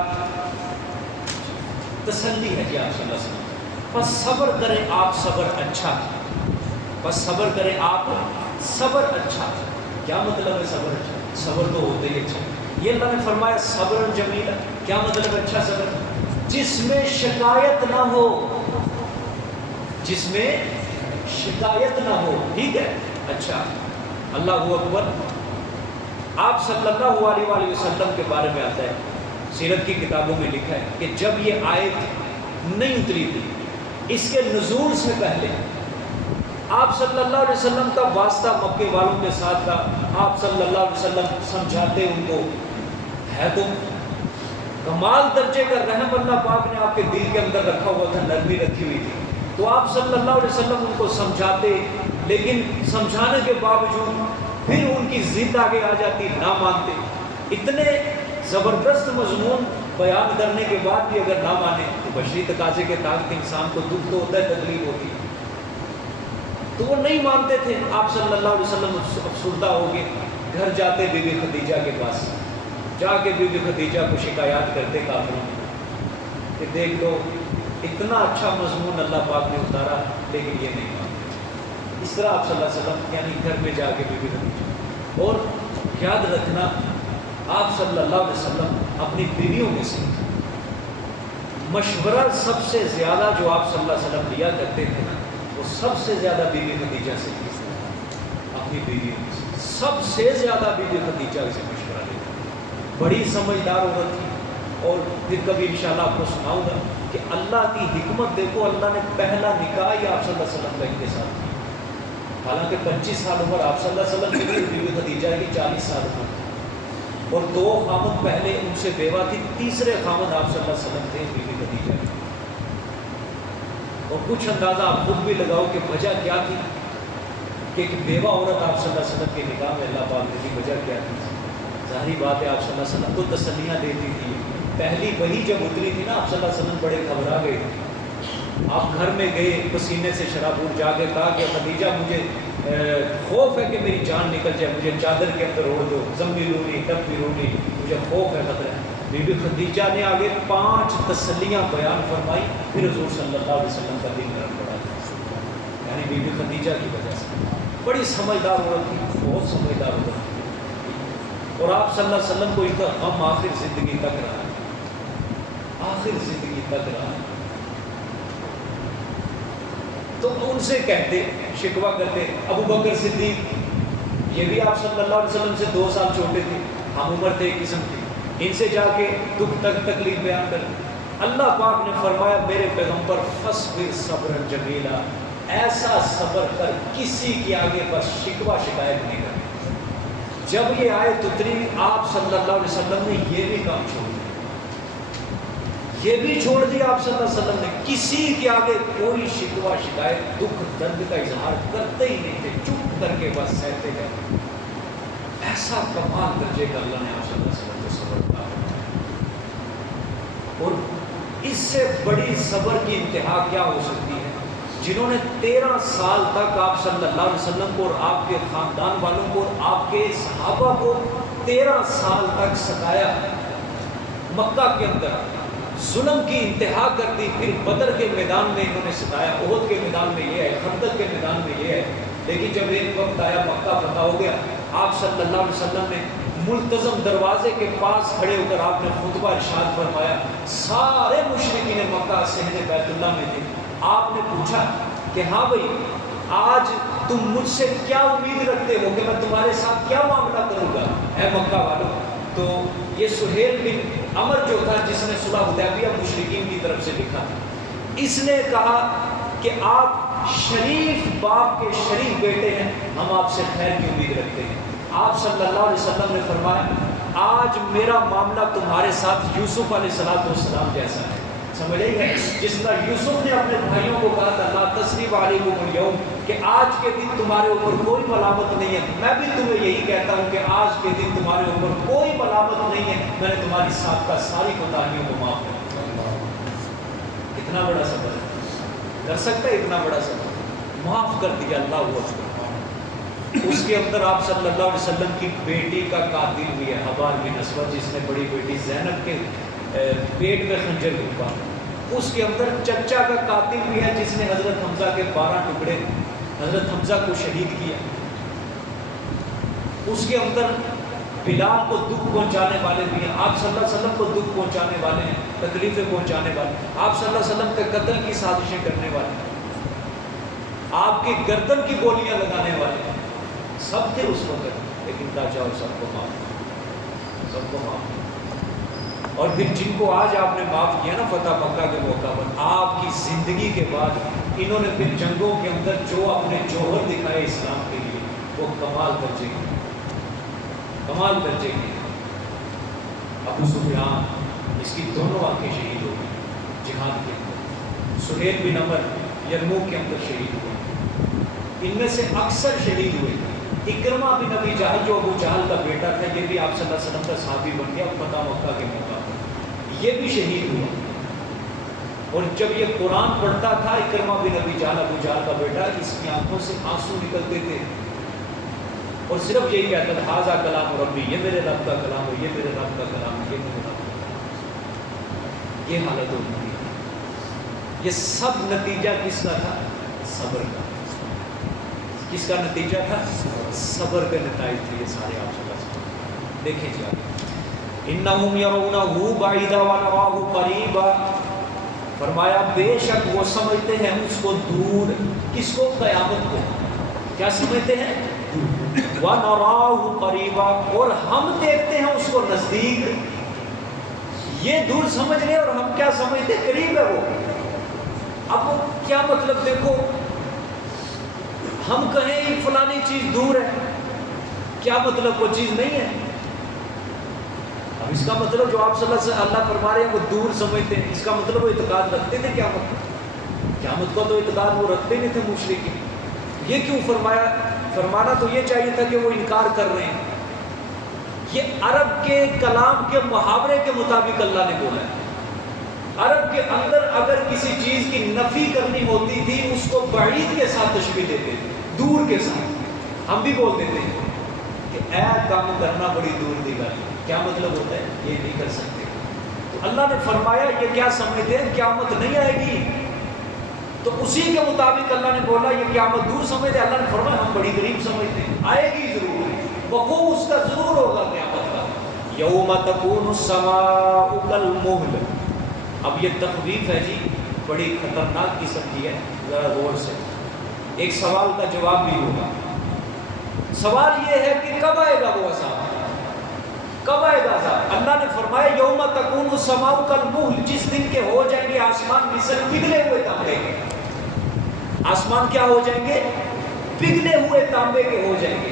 تسلی ہے جی آپ صلی اللہ علیہ وسلم، بس صبر کریں آپ صبر اچھا، بس صبر کریں آپ صبر اچھا۔ کیا مطلب ہے صبر اچھا؟ صبر تو ہوتا ہی اچھا، یہ اللہ نے فرمایا صبر جمیلا، کیا مطلب اچھا صبر؟ جس میں شکایت نہ ہو، جس میں شکایت نہ ہو، ٹھیک ہے؟ اچھا، اللہ اکبر۔ آپ صلی اللہ علیہ وآلہ وسلم کے بارے میں آتا ہے، سیرت کی کتابوں میں لکھا ہے کہ جب یہ آیت نہیں اتری تھی، اس کے نزول سے پہلے آپ صلی اللہ علیہ وسلم کا واسطہ مکے والوں کے ساتھ تھا، آپ صلی اللہ علیہ وسلم سمجھاتے ان کو، ہے تو کمال درجے کا رحم اللہ پاک نے آپ کے دل کے اندر رکھا ہوا تھا، نرمی رکھی ہوئی تھی، تو آپ صلی اللہ علیہ وسلم ان کو سمجھاتے، لیکن سمجھانے کے باوجود پھر ان کی ضد آگے آ جاتی، نہ مانتے۔ اتنے زبردست مضمون بیان کرنے کے بعد بھی اگر نہ مانے تو بشری تقاضے کے تحت انسان کو دکھ تو ہوتا ہے، تکلیف ہوتی ہے، تو وہ نہیں مانتے تھے۔ آپ صلی اللہ علیہ وسلم افسردہ ہو گئے، گھر جاتے بی بی خدیجہ کے پاس، جا کے بی بی خدیجہ کو شکایات کرتے کافروں کہ دیکھ لو اتنا اچھا مضمون اللہ پاک نے اتارا لیکن یہ نہیں مانتے۔ اس طرح آپ صلی اللہ علیہ وسلم یعنی گھر میں جا کے بی بی خدیجہ، اور یاد رکھنا آپ صلی اللہ علیہ وسلم اپنی بیویوں میں سے مشورہ سب سے زیادہ جو آپ صلی اللہ علیہ وسلم لیا کرتے تھے نا، وہ سب سے زیادہ بی بی خدیجہ سے اپنی بیویوں میں سے سب سے زیادہ بی بی خدیجہ سے مشورہ لیتے، بڑی سمجھدار عورت تھی۔ اور پھر کبھی انشاءاللہ آپ کو سناؤں گا کہ اللہ کی حکمت دیکھو، اللہ نے پہلا نکاح ہی آپ صلی اللہ علیہ وسلم کا ان کے ساتھ کیا، حالانکہ 25 سال عمر آپ صلی اللہ علیہ وسلم کی، بی بی خدیجہ کی 40 سال عمر، اور 2 خامد پہلے ان سے بیوہ تھی، تیسرے خامد آپ صلی اللہ علیہ وسلم تھے بی بی خدیجہ کی۔ اور کچھ اندازہ آپ خود بھی لگاؤ کہ وجہ کیا تھی کہ ایک بیوہ عورت آپ صلی اللہ علیہ وسلم کے نکاح میں اللہ پاک نے دی، وجہ کیا تھی؟ ظاہری بات ہے آپ صلی اللہ علیہ وسلم کو تسلیاں دیتی تھی، پہلی وہی جب اتری تھی نا آپ صلی اللہ علیہ وسلم بڑے گھبرا گئے تھے، آپ گھر میں گئے پسینے سے شرابور جا کے کہا کہ خدیجہ مجھے خوف ہے کہ میری جان نکل جائے، مجھے چادر کے اندر اوڑھ دو، زمبیلونی تکبیرونی، مجھے خوف ہے، خطرہ ہے۔ بی بی خدیجہ نے آگے 5 تسلیاں بیان فرمائی، پھر حضور صلی اللہ علیہ وسلم کا دل نرم پڑا، یعنی بی بی خدیجہ کی وجہ سے۔ بڑی سمجھدار عورت تھی، بہت سمجھدار عورت تھی، اور آپ صلی اللہ علیہ وسلم کو ان کا غم آخر زندگی تک رہا، آخر زندگی تک رہا۔ تو ان سے کہتے، شکوہ کرتے، ابو بکر صدیق، یہ بھی آپ صلی اللہ علیہ وسلم سے 2 سال چھوٹے تھے، ہم عمر تھے ایک قسم کی، ان سے جا کے دکھ تکلیف بیان کر۔ اللہ پاک نے فرمایا میرے پیغمبر فصبر صبرا جمیلا، ایسا صبر کر کسی کے آگے بس شکوہ شکایت نہیں کرنا۔ جب یہ آیت اتری آپ صلی اللہ علیہ وسلم نے یہ بھی کام چھوڑ دیا، یہ بھی چھوڑ دیا آپ صلی اللہ علیہ وسلم نے، کسی کے آگے کوئی شکوہ شکایت دکھ درد کا اظہار کرتے ہی نہیں تھے، چپ کر کے بس سہتے گئے۔ ایسا کمال درجے کا اللہ نے آپ صلی اللہ علیہ وسلم کو صبر کا، اور اس سے بڑی صبر کی انتہا کیا ہو سکتی ہے؟ جنہوں نے 13 سال تک آپ صلی اللہ علیہ وسلم کو اور آپ کے خاندان والوں کو اور آپ کے صحابہ کو 13 سال تک ستایا، مکہ کے اندر ظلم کی انتہا کر دی، پھر بدر کے میدان میں انہوں نے ستایا، احد کے میدان میں یہ ہے، خندق کے میدان میں یہ ہے، لیکن جب ایک وقت آیا مکہ فتح ہو گیا، آپ صلی اللہ علیہ وسلم نے ملتزم دروازے کے پاس کھڑے ہو کر آپ نے خطبہ ارشاد فرمایا، سارے مشرکین مکہ صحن بیت اللہ میں تھے، آپ نے پوچھا کہ ہاں بھائی آج تم مجھ سے کیا امید رکھتے ہو کہ میں تمہارے ساتھ کیا معاملہ کروں گا اے مکہ والوں؟ تو یہ سہیل بن عمر جو تھا جس نے صلح حدیبیہ مشرکین کی طرف سے لکھا، اس نے کہا کہ آپ شریف باپ کے شریف بیٹے ہیں، ہم آپ سے خیر کی امید رکھتے ہیں۔ آپ صلی اللہ علیہ وسلم نے فرمایا آج میرا معاملہ تمہارے ساتھ یوسف علیہ السلام جیسا ہے، سمجھ رہی ہے؟ جس طرح یوسف نے اپنے بھائیوں کو کہا تھا لا تثریب علیکم اليوم، کہ آج کے دن تمہارے اوپر کوئی ملامت نہیں ہے، میں بھی تمہیں یہی کہتا ہوں کہ آج کے دن تمہارے اوپر کوئی ملامت نہیں ہے، میں نے تمہاری سابقہ ساری کوتاہیوں کو معاف کر دیا۔ اتنا بڑا صبر کر سکتا ہے، اتنا بڑا صبر معاف کر دیا اللہ وہ۔ اس کے اندر آپ صلی اللہ علیہ وسلم کی بیٹی کا قاتل بھی ہے حبار بن اسود، جس نے بڑی بیٹی زینب کے پیٹ میں خنجر گھونپا، اس کے اندر چچا کا قاتل بھی ہے جس نے حضرت حمزہ کے 12 ٹکڑے حضرت حمزہ کو شہید کیا، اس کے اندر بلال کو دکھ پہنچانے والے بھی ہیں، آپ صلی اللہ علیہ وسلم کو دکھ پہنچانے والے ہیں، تکلیفیں پہنچانے والے، آپ صلی اللہ علیہ وسلم کے قتل کی سازشیں کرنے والے، آپ کی گردن کی گولیاں لگانے والے، سب تھے اس وقت، لیکن کیا چاہو سب کو معاف، سب کو معاف۔ اور پھر جن کو آج آپ نے معاف کیا نا فتح مکہ کے موقع پر، آپ کی زندگی کے بعد انہوں نے پھر جنگوں کے اندر جو اپنے جوہر دکھائے اسلام کے لیے، وہ کمال درجے کے، کمال درجے کے۔ ابو سفیان اس کی دونوں آنکھیں شہید ہو گئی جہاد کے اندر، سہیل بن عمر یرموک کے اندر شہید ہوئے، ان میں سے اکثر شہید ہوئے۔ اکرمہ بن ابی جہل جو ابو جہل کا بیٹا تھا، یہ بھی آپ صلی اللہ علیہ وسلم کا صحابی بن گیا فتح مکہ کے موقع پر، یہ بھی شہید ہوا۔ اور جب یہ قرآن پڑھتا تھا اکرمہ بن ابی جہل ابو جہل کا بیٹا، اس کی آنکھوں سے آنسو نکلتے تھے، اور صرف یہی کہتا تھا ھذا کلام ربی، یہ میرے رب کا کلام ہے، یہ میرے رب کا کلام ہے، یہ میرے رب کا کلام ہے۔ یہ حالت ہوتی ہے۔ یہ سب نتیجہ کس کا تھا؟ صبر کا۔ کس کا نتیجہ تھا؟ صبر کے نتائج تھے یہ سارے۔ آپ صلی اللہ علیہ وسلم دیکھیں جی آگے، انہم یرونہ بعیدا ونراہ قریبا، فرمایا بے شک وہ سمجھتے ہیں اس کو دور، کس کو؟ قیامت کو۔ کیا سمجھتے ہیں؟ وَنَرَاهُ قَرِيبًا، اور ہم دیکھتے ہیں اس کو نزدیک۔ یہ دور سمجھ رہے اور ہم کیا سمجھتے؟ قریب ہے وہ۔ اب کیا مطلب؟ دیکھو ہم کہیں فلانی چیز دور ہے، کیا مطلب وہ چیز نہیں ہے؟ اب اس کا مطلب جو آپ صلی اللہ علیہ وسلم اللہ فرما رہے ہیں وہ دور سمجھتے ہیں، اس کا مطلب وہ اعتقاد رکھتے تھے قیامت کو تو اعتقاد وہ رکھتے نہیں تھے مشرکین۔ یہ کیوں فرمایا؟ فرمانا تو یہ چاہیے تھا کہ وہ انکار کر رہے ہیں۔ یہ عرب کے کلام کے محاورے کے مطابق اللہ نے بولا ہے۔ عرب کے اندر اگر کسی چیز کی نفی کرنی ہوتی تھی اس کو بعید کے ساتھ تشبیہ دیتے تھے، دور کے ساتھ. ہم بھی بول دیتے ہیں کہ اے کام کرنا بڑی دور دی بات ہے. کیا مطلب ہوتا ہے؟ یہ نہیں کر سکتے. تو اللہ نے فرمایا یہ کیا سمجھتے ہیں قیامت نہیں آئے گی؟ تو اسی کے مطابق اللہ نے بولا یہ قیامت دور سمجھتے. اللہ نے فرمایا ہم بڑی قریب سمجھتے ہیں، آئے گی ضرور، وقوع اس کا ضرور ہوگا قیامت کا. یوم تکون السماء کالمہل. اب یہ تخویف ہے جی، بڑی خطرناک قسم کی ہے، ذرا غور سے. ایک سوال کا جواب بھی ہوگا. سوال یہ ہے کہ کب آئے گا وہ عذاب؟ کب آئے گا عذاب؟ اللہ نے فرمایا یوم تکون السماء کالمہل، جس دن کے ہو جائیں گے آسمان مثل پگھلے ہوئے تانبے کے. آسمان کیا ہو جائیں گے؟ پگھلے ہوئے تانبے کے ہو جائیں گے.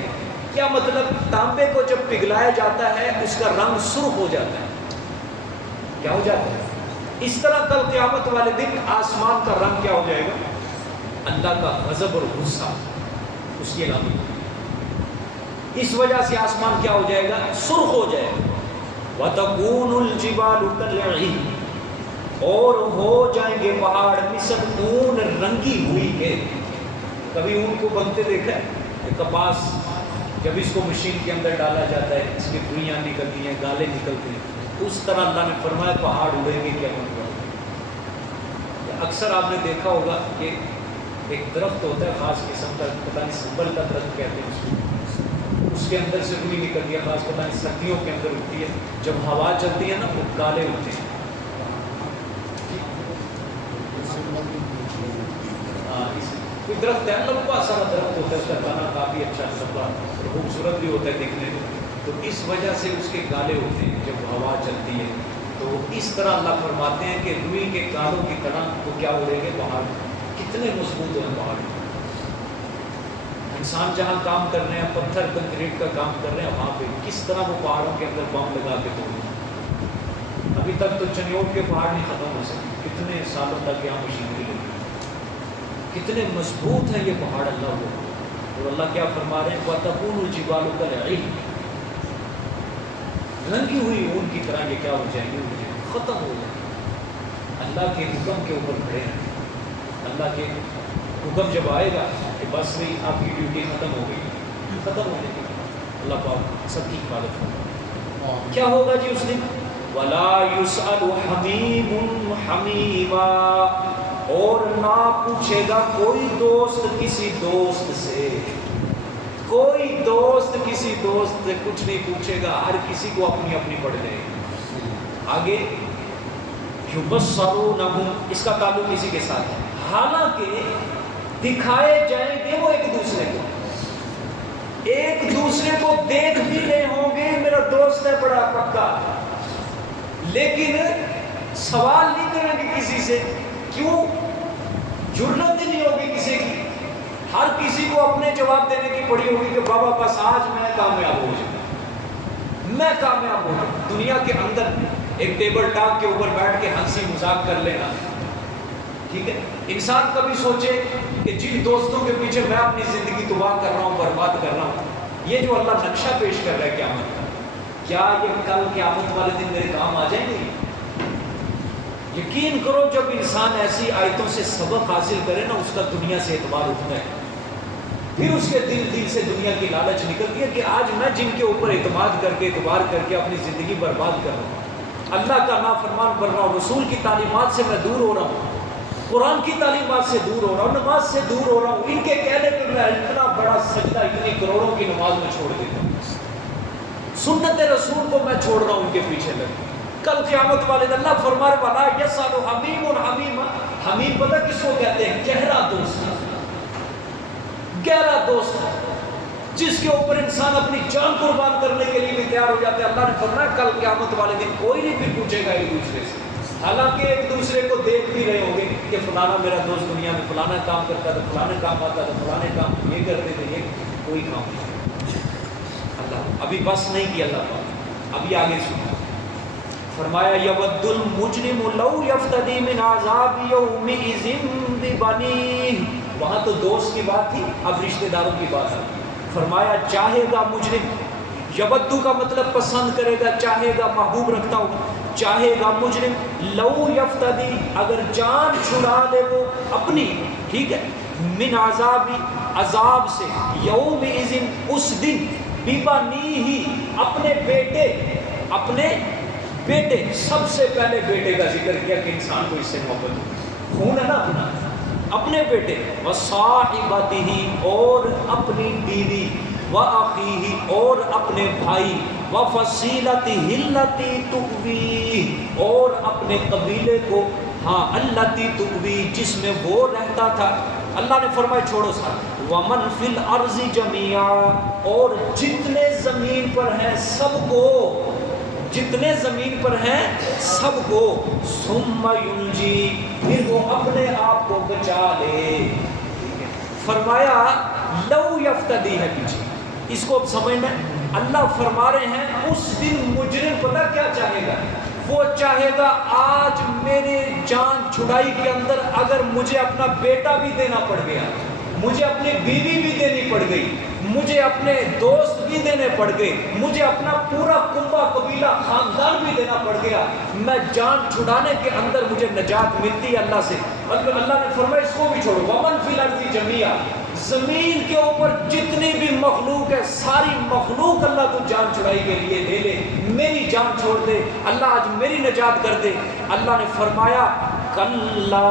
کیا مطلب؟ تانبے کو جب پگھلایا جاتا ہے اس کا رنگ سرخ ہو جاتا ہے. کیا ہو جاتا ہے؟ اس طرح کل قیامت والے دن آسمان کا رنگ کیا ہو جائے گا؟ اللہ کا غضب اور غصہ اس کی علامت. اس وجہ سے آسمان کیا ہو جائے گا؟ سرخ ہو جائے گا. وَتَكُونُ الْجِبَالُ كَالْعِهْنِ، اور ہو جائیں گے پہاڑ مثل اون رنگی ہوئی کے. کبھی اون کو بنتے دیکھا ہے؟ کپاس جب اس کو مشین کے اندر ڈالا جاتا ہے اس کی روئیاں نکلتی ہیں، گالے نکلتے ہیں، اس طرح اللہ نے فرمایا پہاڑ اڑیں گے. کیا مطلب؟ اکثر آپ نے دیکھا ہوگا کہ ایک درخت ہوتا ہے خاص قسم کا، پتہ نہیں سنبل کا درخت کہتے ہیں اس کو، اس کے اندر سے روئی نکلتی ہے، خاص پتہ نہیں سردیوں کے اندر اٹھتی ہے. جب ہوا چلتی ہے نا وہ کالے ہوتے ہیں. کوئی درخت ہے لمبا سارا درخت ہوتا ہے، اس کا دانا کافی اچھا لمبا اور خوبصورت بھی ہوتا ہے دیکھنے میں، تو اس وجہ سے اس کے گالے ہوتے ہیں جب ہوا چلتی ہے. تو اس طرح اللہ فرماتے ہیں کہ روئی کے گالوں کی طرح وہ کیا اڑیں گے پہاڑ. کتنے مضبوط ہیں پہاڑ. انسان جہاں کام کر رہے ہیں، پتھر کنکریٹ کا کام کر رہے ہیں، وہاں پہ کس طرح وہ پہاڑوں کے اندر بم لگا کے توڑیں. ابھی تک تو چنیوٹ کے پہاڑ نہیں ختم ہو سکے، کتنے سالوں تک یہاں مشینری لگی. کتنے مضبوط ہیں یہ پہاڑ اللہ کو. اور اللہ کیا فرما رہے ہیں؟ وَتَكُونُ الْجِبَالُ كَالْعِهْنِ، رنگی ہوئی اون کی طرح یہ کیا ہو جائیں گے؟ ختم ہو جائیں گے. اللہ کے حکم کے اوپر کھڑے ہیں. اللہ کے حکم جب آئے گا کہ بس بھی آپ کی ڈیوٹی ختم ہو گئی، ختم ہو جائے گی. اللہ پاک سب کی حفاظت فرمائے. کیا ہوگا جی اس دن؟ وَلَا يُسْأَلُ حَمِيمٌ حَمِيمًا، اور نہ پوچھے گا کوئی دوست کسی دوست سے. کوئی دوست کسی دوست سے کچھ نہیں پوچھے گا، ہر کسی کو اپنی اپنی پڑ جائے گی. آگے یبصرونہم، اس کا تعلق کسی کے ساتھ ہے. حالانکہ دکھائے جائیں گے وہ ایک دوسرے کو، ایک دوسرے کو دیکھ بھی رہے ہوں گے میرا دوست ہے بڑا پکا، لیکن سوال نہیں کریں گے کسی سے. کیوں؟ جرأت ہی نہیں ہوگی کسی کی. ہر کسی کو اپنے جواب دینے کی پڑی ہوگی کہ بابا بس آج میں کامیاب ہو جاؤں، میں کامیاب ہو جاؤں. دنیا کے اندر ایک ٹیبل ٹاک کے اوپر بیٹھ کے ہنسی مذاق کر لینا، ٹھیک ہے. انسان کبھی سوچے کہ جن دوستوں کے پیچھے میں اپنی زندگی تباہ کر رہا ہوں، برباد کر رہا ہوں، یہ جو اللہ نقشہ پیش کر رہا ہے قیامت کا، کیا یہ کل قیامت والے دن میرے کام آ جائیں گے؟ یقین کرو جب انسان ایسی آیتوں سے سبق حاصل کرے نا، اس کا دنیا سے اعتبار اٹھتا ہے. پھر اس کے دل سے دنیا کی لالچ نکلتی ہے کہ آج میں جن کے اوپر اعتماد کر کے اعتبار کر کے اپنی زندگی برباد کر رہا ہوں، اللہ کا نافرمان بن رہا ہوں، رسول کی تعلیمات سے میں دور ہو رہا ہوں، قرآن کی تعلیمات سے دور ہو رہا ہوں، نماز سے دور ہو رہا ہوں، ان کے کہنے پہ میں اتنا بڑا سجدہ اتنی کروڑوں کی نماز میں چھوڑ دیتا ہوں، سنت رسول کو میں چھوڑ رہا ہوں ان کے پیچھے لگ. کل قیامت والے اللہ فرمائے وَلَا يَسْأَلُ حَمِيمٌ حَمِيمًا. حمیم پتہ کس کو کہتے ہیں؟ گہرا دوست. گہرا دوست جس کے اوپر انسان اپنی جان قربان کرنے کے لیے بھی تیار ہو جاتے ہیں. اللہ نے فرمایا کل قیامت والے دن کوئی نہیں پھر پوچھے گا ایک دوسرے سے، حالانکہ ایک دوسرے کو دیکھ بھی رہے ہوں گے کہ فلانا میرا دوست دنیا میں فلانا کام کرتا تھا، فلانا کام آتا تھا، فلانے کام یہ کرتے تھے، یہ کوئی کام نہیں. اللہ ابھی بس نہیں کیا اللہ پاک، ابھی آگے سنا فرمایا یود المجرم لو یفتدی من عذاب یومئذ ببنیہ. وہاں تو دوست کی بات تھی، اب رشتہ داروں کی بات آئی. فرمایا چاہے گا مجرم، یودو کا مطلب پسند کرے گا، چاہے گا، محبوب رکھتا ہوگا. چاہے گا مجرم لو یفتدی اگر جان چھڑا لے وہ اپنی، ٹھیک ہے، من عذاب سے، یوم اذن اس دن، ببنیہ اپنے بیٹے، سب سے پہلے بیٹے کا ذکر کیا کہ انسان کو اس سے محبت ہو، خون ہے نا اپنا، اپنے بیٹے، وصاحبتہ اور اپنی بیوی، واخیہ اور اپنے بھائی، وفصیلتہ التی تؤویہ اور اپنے قبیلے کو، ہاں التی تؤویہ جس میں وہ رہتا تھا۔ اللہ نے فرمایا چھوڑو سارا، ومن فی الارض جميعا اور جتنے زمین پر ہیں سب کو، جتنے زمین پر ہیں سب کو، ثم ینجی پھر وہ اپنے آپ کو بچا لے۔ فرمایا لو یفتدی ہے پیچھے، اس کو اب سمجھنا ہے۔ اللہ فرما رہے ہیں اس دن مجرم پتہ کیا چاہے گا، وہ چاہے گا آج میرے جان چھڑائی کے اندر اگر مجھے اپنا بیٹا بھی دینا پڑ گیا، مجھے اپنی بیوی بھی دینی پڑ گئی، مجھے اپنے دوست بھی دینے پڑ گئے، مجھے اپنا پورا کنبہ قبیلہ خاندان بھی دینا پڑ گیا، میں جان چھڑانے کے اندر مجھے نجات ملتی ہے اللہ سے۔ اللہ نے فرمایا اس کو بھی چھوڑو، ومن فی الارض جميعا زمین کے اوپر جتنی بھی مخلوق ہے ساری مخلوق اللہ کو جان چھڑائی کے لیے دے لے، میری جان چھوڑ دے، اللہ آج میری نجات کر دے۔ اللہ نے فرمایا کلا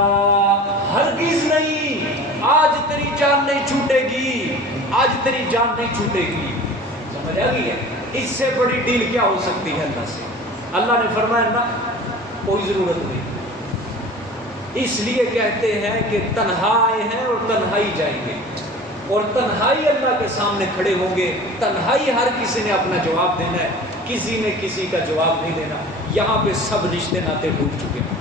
ہرگز نہیں، آج تیری جان نہیں چھوٹے گی، آج تیری جان نہیں چھوٹے گی۔ سمجھ آ گئی ہے؟ اس سے بڑی ڈیل کیا ہو سکتی ہے اللہ سے؟ اللہ نے فرمایا نا کوئی ضرورت نہیں، اس لیے کہتے ہیں کہ تنہا آئے ہیں اور تنہائی جائیں گے، اور تنہائی اللہ کے سامنے کھڑے ہوں گے، تنہائی ہر کسی نے اپنا جواب دینا ہے، کسی نے کسی کا جواب نہیں دینا۔ یہاں پہ سب رشتے ناطے ٹوٹ چکے ہیں،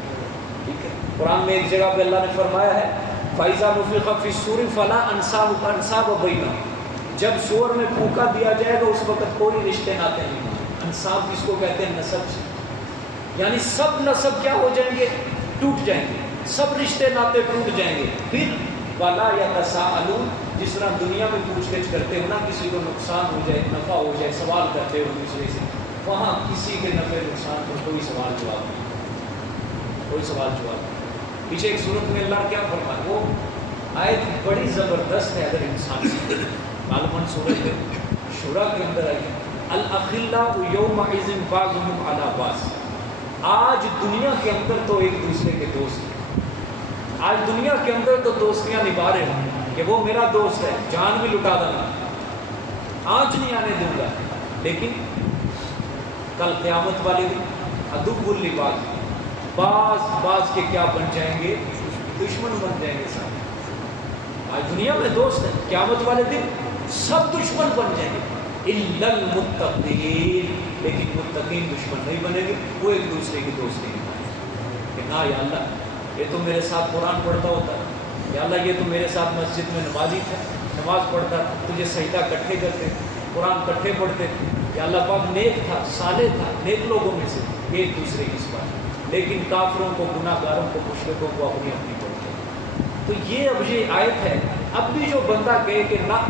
ٹھیک ہے۔ قرآن میں ایک جگہ پہ اللہ نے فرمایا ہے فَإِذَا نُفِخَ فِي الصُّورِ فَلَا أَنْسَابَ بَيْنَهُمْ جب سور میں پھونکا دیا جائے گا اس وقت کوئی رشتے ناطے نہیں، انساب جس کو کہتے ہیں نسب سے، یعنی سب نسب کیا ہو جائیں گے، ٹوٹ جائیں گے، سب رشتے ناطے ٹوٹ جائیں گے۔ پھر وَلَا يَتَسَاءَلُونَ جس طرح دنیا میں پوچھ گچھ کرتے ہو نا، کسی کو نقصان ہو جائے نفع ہو جائے سوال کرتے ہو دوسرے سے، وہاں کسی کے نفع نقصان پر کوئی سوال جواب نہیں، کوئی سوال جواب نہیں۔ پیچھے ایک صورت میں اللہ کیا فرمایا، وہ آیت بڑی زبردست ہے اگر انسان سے، غالباً سورۃ شورا کے اندر آئی الاخلاء یومئذ بعضهم علی بعض۔ آج دنیا کے اندر تو ایک دوسرے کے دوست ہیں، آج دنیا کے اندر تو دوستیاں نبھا رہے ہیں کہ وہ میرا دوست ہے، جان بھی لٹا دینا، آج نہیں آنے دوں گا، لیکن کل قیامت والے دن عدو لبعض، بعض کے کیا بن جائیں گے، دشمن بن جائیں گے سارے۔ آج دنیا میں دوست ہیں، قیامت والے دن سب دشمن بن جائیں گے الا المتقین، لیکن متقین دشمن نہیں بنے گے، وہ ایک دوسرے کی دوستی نبھائیں کہ ہاں یا اللہ یہ تو میرے ساتھ قرآن پڑھتا ہوتا ہے، یا اللہ یہ تو میرے ساتھ مسجد میں نمازی تھا، نماز پڑھتا، تجھے سجدہ کٹھے کرتے، قرآن کٹھے پڑھتے، یا اللہ پاک نیک تھا، صالح تھا، نیک لوگوں میں سے ایک دوسرے کی صفات، لیکن کافروں کو، گناہ گاروں کو، مشرکوں کو اپنی اپنی پڑھتے ہیں۔ تو یہ اب یہ آیت ہے، اب بھی جو بندہ کہے کہ نہ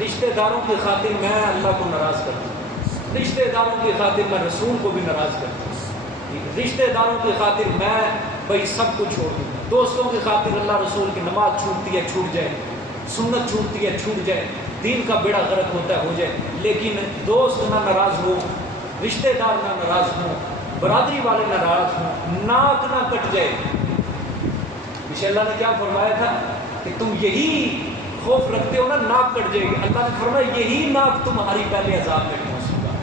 رشتہ داروں کی خاطر میں اللہ کو ناراض کرتا ہوں، رشتہ داروں کی خاطر میں رسول کو بھی ناراض کرتا ہوں، رشتہ داروں کی خاطر میں بھائی سب کو چھوڑ دوں، دوستوں کی خاطر اللہ رسول کی نماز چھوٹتی ہے چھوٹ جائے، سنت چھوٹتی ہے چھوٹ جائے، دین کا بیڑا غرق ہوتا ہے ہو جائے، لیکن دوست نہ ناراض ہو، رشتہ دار نہ ناراض ہوں، برادری والے ناراض ہوں، ناک نہ کٹ جائے۔ پیچھے اللہ نے کیا فرمایا تھا کہ تم یہی خوف رکھتے ہو نا ناک کٹ جائے گی، اللہ نے فرمایا یہی ناک تمہاری پہلے عذاب میں پہنچے گا،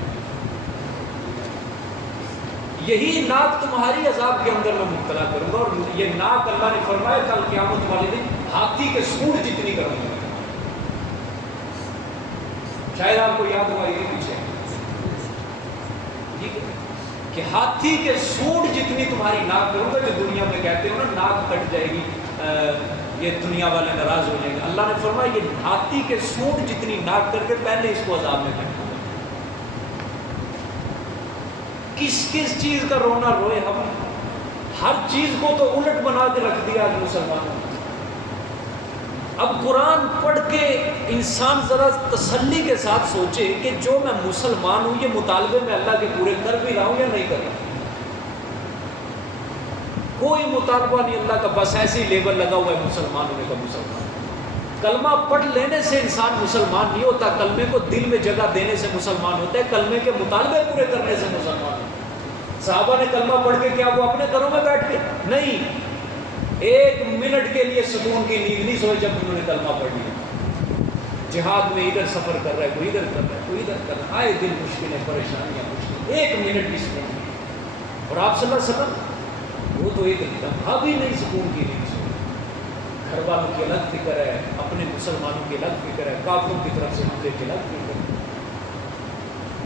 یہی ناک تمہاری عذاب کے اندر میں مبتلا کروں گا، اور یہ ناک اللہ نے فرمایا کل قیامت والے دن ہاتھی کے سونڈ جتنی کروں گا۔ شاید آپ کو یاد ہوا یہ پیچھے ٹھیک ہے کہ ہاتھی کے سونڈ جتنی تمہاری ناک کروں گا، جو دنیا میں کہتے ہو نا ناک کٹ جائے گی، یہ دنیا والے ناراض ہو جائیں گے، اللہ نے فرمایا یہ ہاتھی کے سونڈ جتنی ناک کر کے پہلے اس کو عذاب میں پھینکوں گا۔ کس کس چیز کا رونا روئے ہم، ہر چیز کو تو الٹ بنا کے رکھ دیا آج مسلمانوں نے۔ اب قرآن پڑھ کے انسان ذرا تسلی کے ساتھ سوچے کہ جو میں مسلمان ہوں یہ مطالبے میں اللہ کے پورے کر بھی رہا ہوں یا نہیں کر رہا، کوئی مطالبہ نہیں اللہ کا، بس ایسے ہی لیبل لگا ہوا ہے مسلمان ہونے کا، مسلمان۔ کلمہ پڑھ لینے سے انسان مسلمان نہیں ہوتا، کلمے کو دل میں جگہ دینے سے مسلمان ہوتا ہے، کلمے کے مطالبے پورے کرنے سے مسلمان ہوتا ہے۔ صحابہ نے کلمہ پڑھ کے کیا وہ اپنے گھروں میں بیٹھ کے نہیں، 1 منٹ کے لیے سکون کی نیند نہیں سوئے جب انہوں نے کلمہ پڑھ لیا۔ جہاد میں ادھر سفر کر رہا ہے، کوئی ادھر کر رہا ہے، کوئی ادھر کر رہا ہے، آئے دن مشکلیں، پریشانیاں، مشکل، 1 منٹ کی سکون نہیں۔ اور آپ صلی اللہ علیہ وسلم وہ تو ایک لمحہ بھی نہیں سکون کی نیند سوئے۔ گھر والوں کی الگ فکر ہے، اپنے مسلمانوں کی الگ فکر ہے، کافروں کی طرف سے حملے کی الگ فکر ہے۔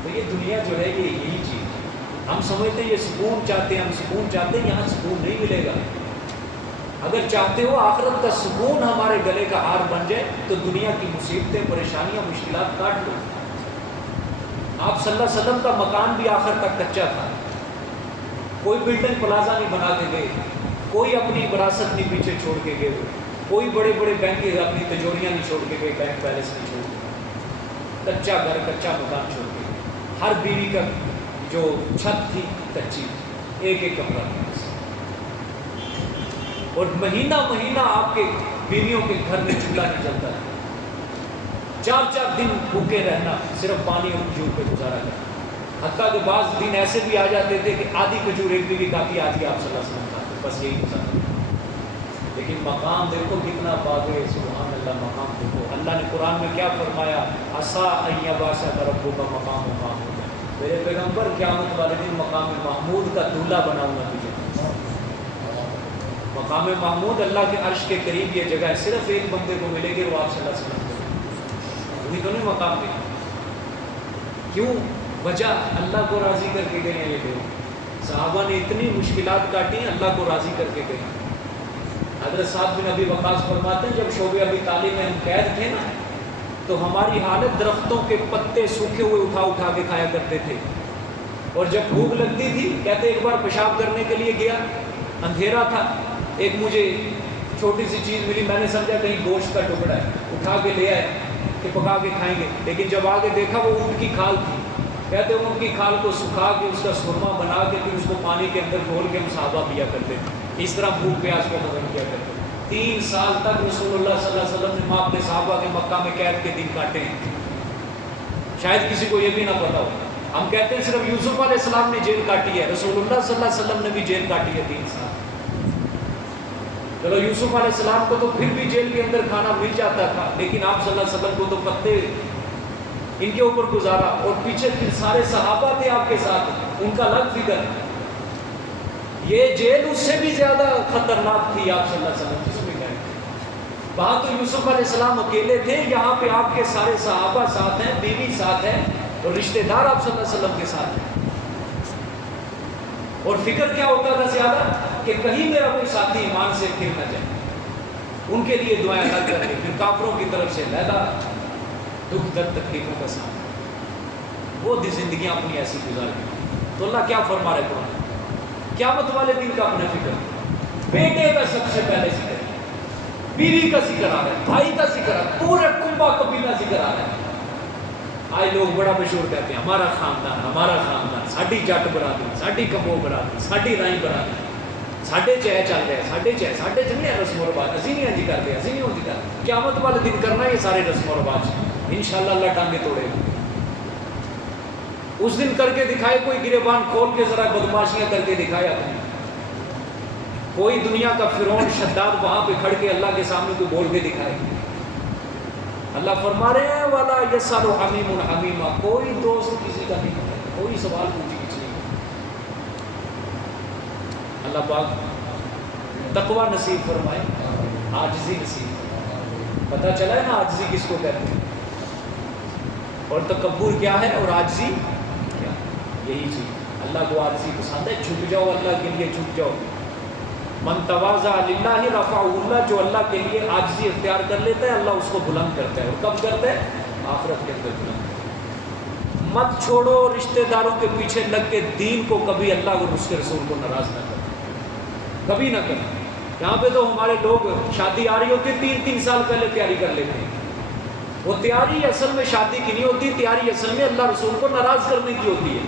تو یہ دنیا جو ہے یہ یہی چیز ہے۔ ہم سمجھتے ہیں یہ سکون چاہتے ہیں، ہم سکون چاہتے ہیں، یہاں سکون نہیں ملے گا۔ اگر چاہتے ہو آخرت کا سکون ہمارے گلے کا ہار بن جائے تو دنیا کی مصیبتیں، پریشانیاں، مشکلات کاٹ لو۔ آپ صلی اللہ علیہ وسلم کا مکان بھی آخر تک کچا تھا، کوئی بلڈنگ پلازا نہیں بنا کے گئے، کوئی اپنی وراثت نہیں پیچھے چھوڑ کے گئے، کوئی بڑے بڑے بینک اپنی تجوریاں نہیں چھوڑ کے گئے، بینک بیلنس نہیں چھوڑ کے، کچا گھر، کچا مکان چھوڑ کے گئے۔ ہر بیوی کا جو چھت تھی کچی، ایک ایک کمرہ تھا، اور مہینہ مہینہ آپ کے بیویوں کے گھر میں چولہا نہیں جلتا ہے، 4 دن بھوکے رہنا، صرف پانی اور کھجور پہ گزارا کرنا، حتیٰ کہ بعض دن ایسے بھی آ جاتے تھے کہ آدھی کھجور ایک بیوی کافی، آدھی آپ صلی اللہ علیہ وسلم کھاتے، بس یہی گزارا۔ لیکن مقام دیکھو کتنا باغے، سبحان اللہ، مقام دیکھو۔ اللہ نے قرآن میں کیا فرمایا؟ عسیٰ ان یبعثک ربک مقاما محمودا، میرے پیغمبر قیامت والے دن مقام محمود کا دولہا بناؤں گا تجھے۔ مقام محمود اللہ کے عرش کے قریب یہ جگہ ہے، صرف ایک بندے کو ملے گی، وہ آپ صلی اللہ علیہ وسلم کو، وہی تو نہیں مقام پہ۔ کیوں؟ وجہ اللہ کو راضی کر کے گئے ہیں یہ لوگ۔ صحابہ نے اتنی مشکلات کاٹی ہیں، اللہ کو راضی کر کے گئے۔ حضرت سعد بن ابی وقاص فرماتے ہیں جب شعبہ ابی طالب میں ہم قید تھے نا، تو ہماری حالت درختوں کے پتے سوکھے ہوئے اٹھا اٹھا کے کھایا کرتے تھے، اور جب بھوک لگتی تھی کہتے ایک بار پیشاب کرنے کے لیے گیا، اندھیرا تھا، ایک مجھے چھوٹی سی چیز ملی، میں نے سمجھا کہیں گوشت کا ٹکڑا ہے، اٹھا کے لے آئے کہ پکا کے کھائیں گے، لیکن جب آگے دیکھا وہ اونٹ کی کھال تھی، کہتے اونٹ کی کھال کو سکھا کے اس کا سرما بنا کے پھر اس کو پانی کے اندر گھول کے ہم صحابہ پیا کرتے تھے، اس طرح بھوک پیاس کو ختم کیا کرتے تھے۔ 3 سال تک رسول اللہ صلی اللہ علیہ وسلم نے اپنے صحابہ کے مکہ میں قید کے دن کاٹے ہیں، شاید کسی کو یہ بھی نہ پتا ہو۔ ہم کہتے ہیں صرف یوسف علیہ السلام نے جیل کاٹی ہے، رسول اللہ صلی اللہ علیہ وسلم نے بھی جیل کاٹی ہے 3 سال۔ چلو یوسف علیہ السلام کو تو پھر بھی جیل کے اندر کھانا مل جاتا تھا، لیکن آپ صلی اللہ علیہ وسلم کو تو پتے ان کے اوپر گزارا، اور پیچھے پھر سارے صحابہ تھے آپ کے ساتھ، ان کا الگ فکر۔ یہ جیل اس سے بھی زیادہ خطرناک تھی آپ صلی اللہ علیہ وسلم جس میں گئے۔ وہاں تو یوسف علیہ السلام اکیلے تھے، یہاں پہ آپ کے سارے صحابہ ساتھ ہیں، بیوی ساتھ ہے، اور رشتہ دار آپ صلی اللہ علیہ وسلم کے ساتھ ہیں۔ اور فکر کیا ہوتا تھا زیادہ کہ کہیں میرا کوئی ساتھی ایمان سے پھر نہ جائے، ان کے لیے دعائیں نہ کریں، پھر کافروں کی طرف سے لیدا دکھ درد تکلیفوں کا سامنا، وہ زندگیاں اپنی ایسی گزاری۔ تو اللہ کیا فرما رہے قرآن؟ قیامت والے دن کا اپنا فکر، بیٹے کا سب سے پہلے ذکر ہے، بیوی کا ذکر آ رہا ہے، بھائی کا ذکر آ رہا ہے، پورے کنبہ قبیلہ ذکر آ رہا ہے۔ آج لوگ بڑا مشہور کہتے ہیں ہمارا خاندان، ہمارا خاندان، ساڈی جٹ برادری، ساڈی کمبو برادری، ساڈی رائی برادری، ساڈے چہ چل رہے ہیں، ساڈے چلنے رسم و رواج، اسی نہیں انج کرتے، اسی نہیں انج کرتے۔ قیامت والے دن کرنا یہ سارے رسم و رواج، انشاءاللہ اللہ ٹانگے توڑے گا۔ اس دن کر کے دکھائے، کوئی گریبان کھول کے ذرا بدماشیاں کر کے دکھائے اپنی، کوئی دنیا کا فرعون شداد وہاں پہ کھڑ کے اللہ کے سامنے کو بول کے دکھائے۔ اللہ فرما رہے ہیں وَلَا يَسْأَلُ حَمِيمٌ حَمِيمًا، کوئی دوست کسی کا نہیں کرتا، کوئی سوال پوچھی کسی نہیں۔ اللہ پاک تقوی نصیب فرمائے، عاجزی نصیب فرمائے۔ پتہ چلا ہے نا عاجزی کس کو کہتے ہیں، اور تکبر کیا ہے اور عاجزی کیا، یہی چیز۔ اللہ کو عاجزی پسند ہے، جھک جاؤ اللہ کے لیے، جھک جاؤ۔ من تواضع للہ رفعہ اللہ، جو اللہ کے لیے عاجزی اختیار کر لیتا ہے اللہ اس کو بلند کرتا ہے، اور کب کرتا ہے؟ آخرت کے اندر بلند کرتا ہے۔ مت چھوڑو رشتہ داروں کے پیچھے لگ کے دین کو کبھی اللہ اور اس کے رسول کو ناراض نہ کرنا، کبھی نہ کرنا۔ یہاں پہ تو ہمارے لوگ شادی آ رہی ہوتی ہے 3 سال پہلے تیاری کر لیتے ہیں، وہ تیاری اصل میں شادی کی نہیں ہوتی، تیاری اصل میں اللہ رسول کو ناراض کرنے کی ہوتی ہے،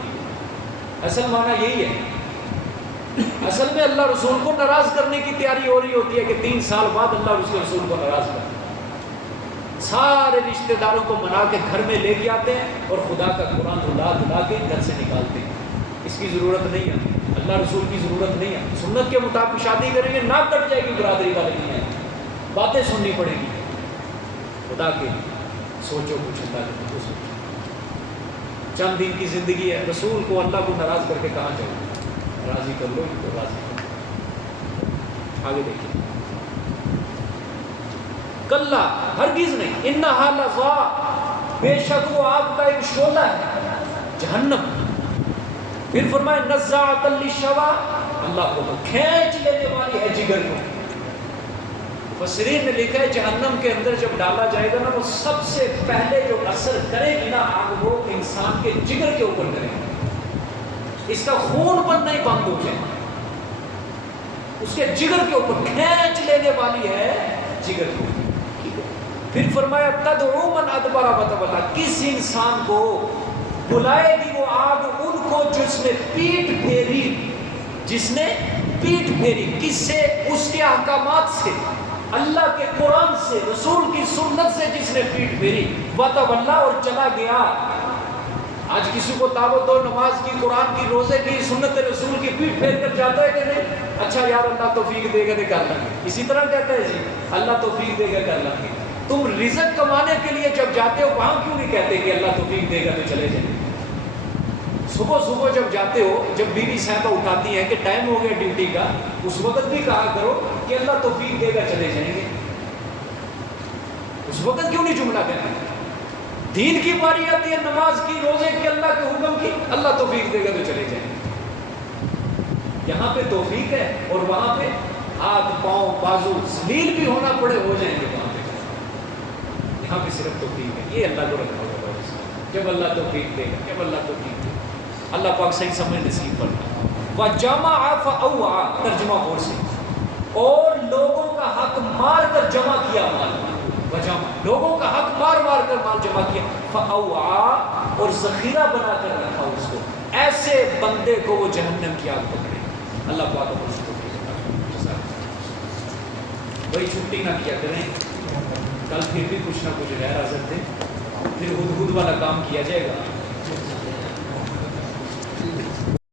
اصل معنی یہی ہے۔ اصل میں اللہ رسول کو ناراض کرنے کی تیاری ہو رہی ہوتی ہے کہ 3 سال بعد اللہ اور اس کے رسول کو ناراض کرے. سارے رشتہ داروں کو منا کے گھر میں لے کے آتے ہیں اور خدا کا قرآن دلا کے گھر سے نکالتے ہیں. اس کی ضرورت نہیں ہے, اللہ رسول کی ضرورت نہیں ہے. سنت کے مطابق شادی کریں گے, ناک کٹ جائے گی برادری والے نہیں آئیں گے, باتیں سننی پڑے گی. خدا کے سوچو کچھ, اللہ کے کو سوچو. چند دن کی زندگی ہے, رسول کو اللہ کو ناراض کر کے کہاں جاؤ؟ راضی کر لو ان کو, راضی کر لو. آگے دیکھیے, کلا ہرگز نہیں, انہا لظا, بے شک وہ آگ کا ایک شعلہ ہے, جہنم. پھر فرمائے نزاعۃ للشویٰ, اللہ کو کھینچ لینے والی ہے جگر کو. مفسرین نے لکھا ہے جہنم کے اندر جب ڈالا جائے گا نا, وہ سب سے پہلے جو اثر کرے گی نا آگ, وہ انسان کے جگر کے اوپر کرے گی. اس کا خون بننا ہی بند ہو جائے, اس کے جگر کے اوپر کھینچ لینے والی ہے جگر کو. پھر فرمایا تدعو من ادبر وتولی, کس انسان کو بلائے گی وہ آگ, ان کو جس نے پیٹ پھیری, جس نے پیٹ پھیری. کس سے؟ اس کے احکامات سے, اللہ کے قرآن سے, رسول کی سنت سے جس نے پیٹ پھیری. وتولی, اور چلا گیا. آج کسی کو دعوت دو نماز کی, قرآن کی, روزے کی, سنت رسول کی, پیٹ پھیر کر جاتا ہے کہ نہیں؟ اچھا یار اللہ توفیق دے گا تو کر لیں گے, اسی طرح کہتا ہے جی اللہ توفیق دے گا کر لیں گے. تم رزق کمانے کے لیے جب جاتے ہو وہاں کیوں نہیں کہتے کہ اللہ توفیق دے گا تو چلے جائیں؟ صبح صبح جب جاتے ہو, جب بیوی صاحبہ اٹھاتی ہے کہ ٹائم ہو گیا ڈیوٹی کا, اس وقت بھی کہا کرو کہ اللہ توفیق دے گا چلے جائیں گے. اس وقت کیوں نہیں جملہ کہتے؟ دین کی باری آتی ہے, نماز کی, روزے کی, اللہ کے حکم کی, اللہ توفیق دے گا تو چلے جائیں. یہاں پہ توفیق ہے اور وہاں پہ ہاتھ پاؤں بازو ذلیل بھی ہونا پڑے ہو جائیں گے وہاں پہ. یہاں پہ صرف توفیق ہے, یہ اللہ کو رکھا ہوگا. جب اللہ توفیق دے گا, جب اللہ توفیق دے گا, اللہ پاک صحیح سمجھ نصیب فرمائے. وَجَمَعَ فَأَوْعَى, ترجمہ اور سے, اور لوگوں کا حق مار کر جمع کیا مال. وجمع, لوگوں کا حق مار مار کر مال جمع کیا. فَأَوْعَى, اور ذخیرہ بنا کر رکھا اس کو. ایسے بندے کو وہ جہنم کی آگ پکڑے. اللہ پاک کو بھائی چھٹی نہ کیا کریں, کل پھر بھی کچھ نہ کچھ غیر حاضر تھے, پھر ہدہد والا کام کیا جائے گا.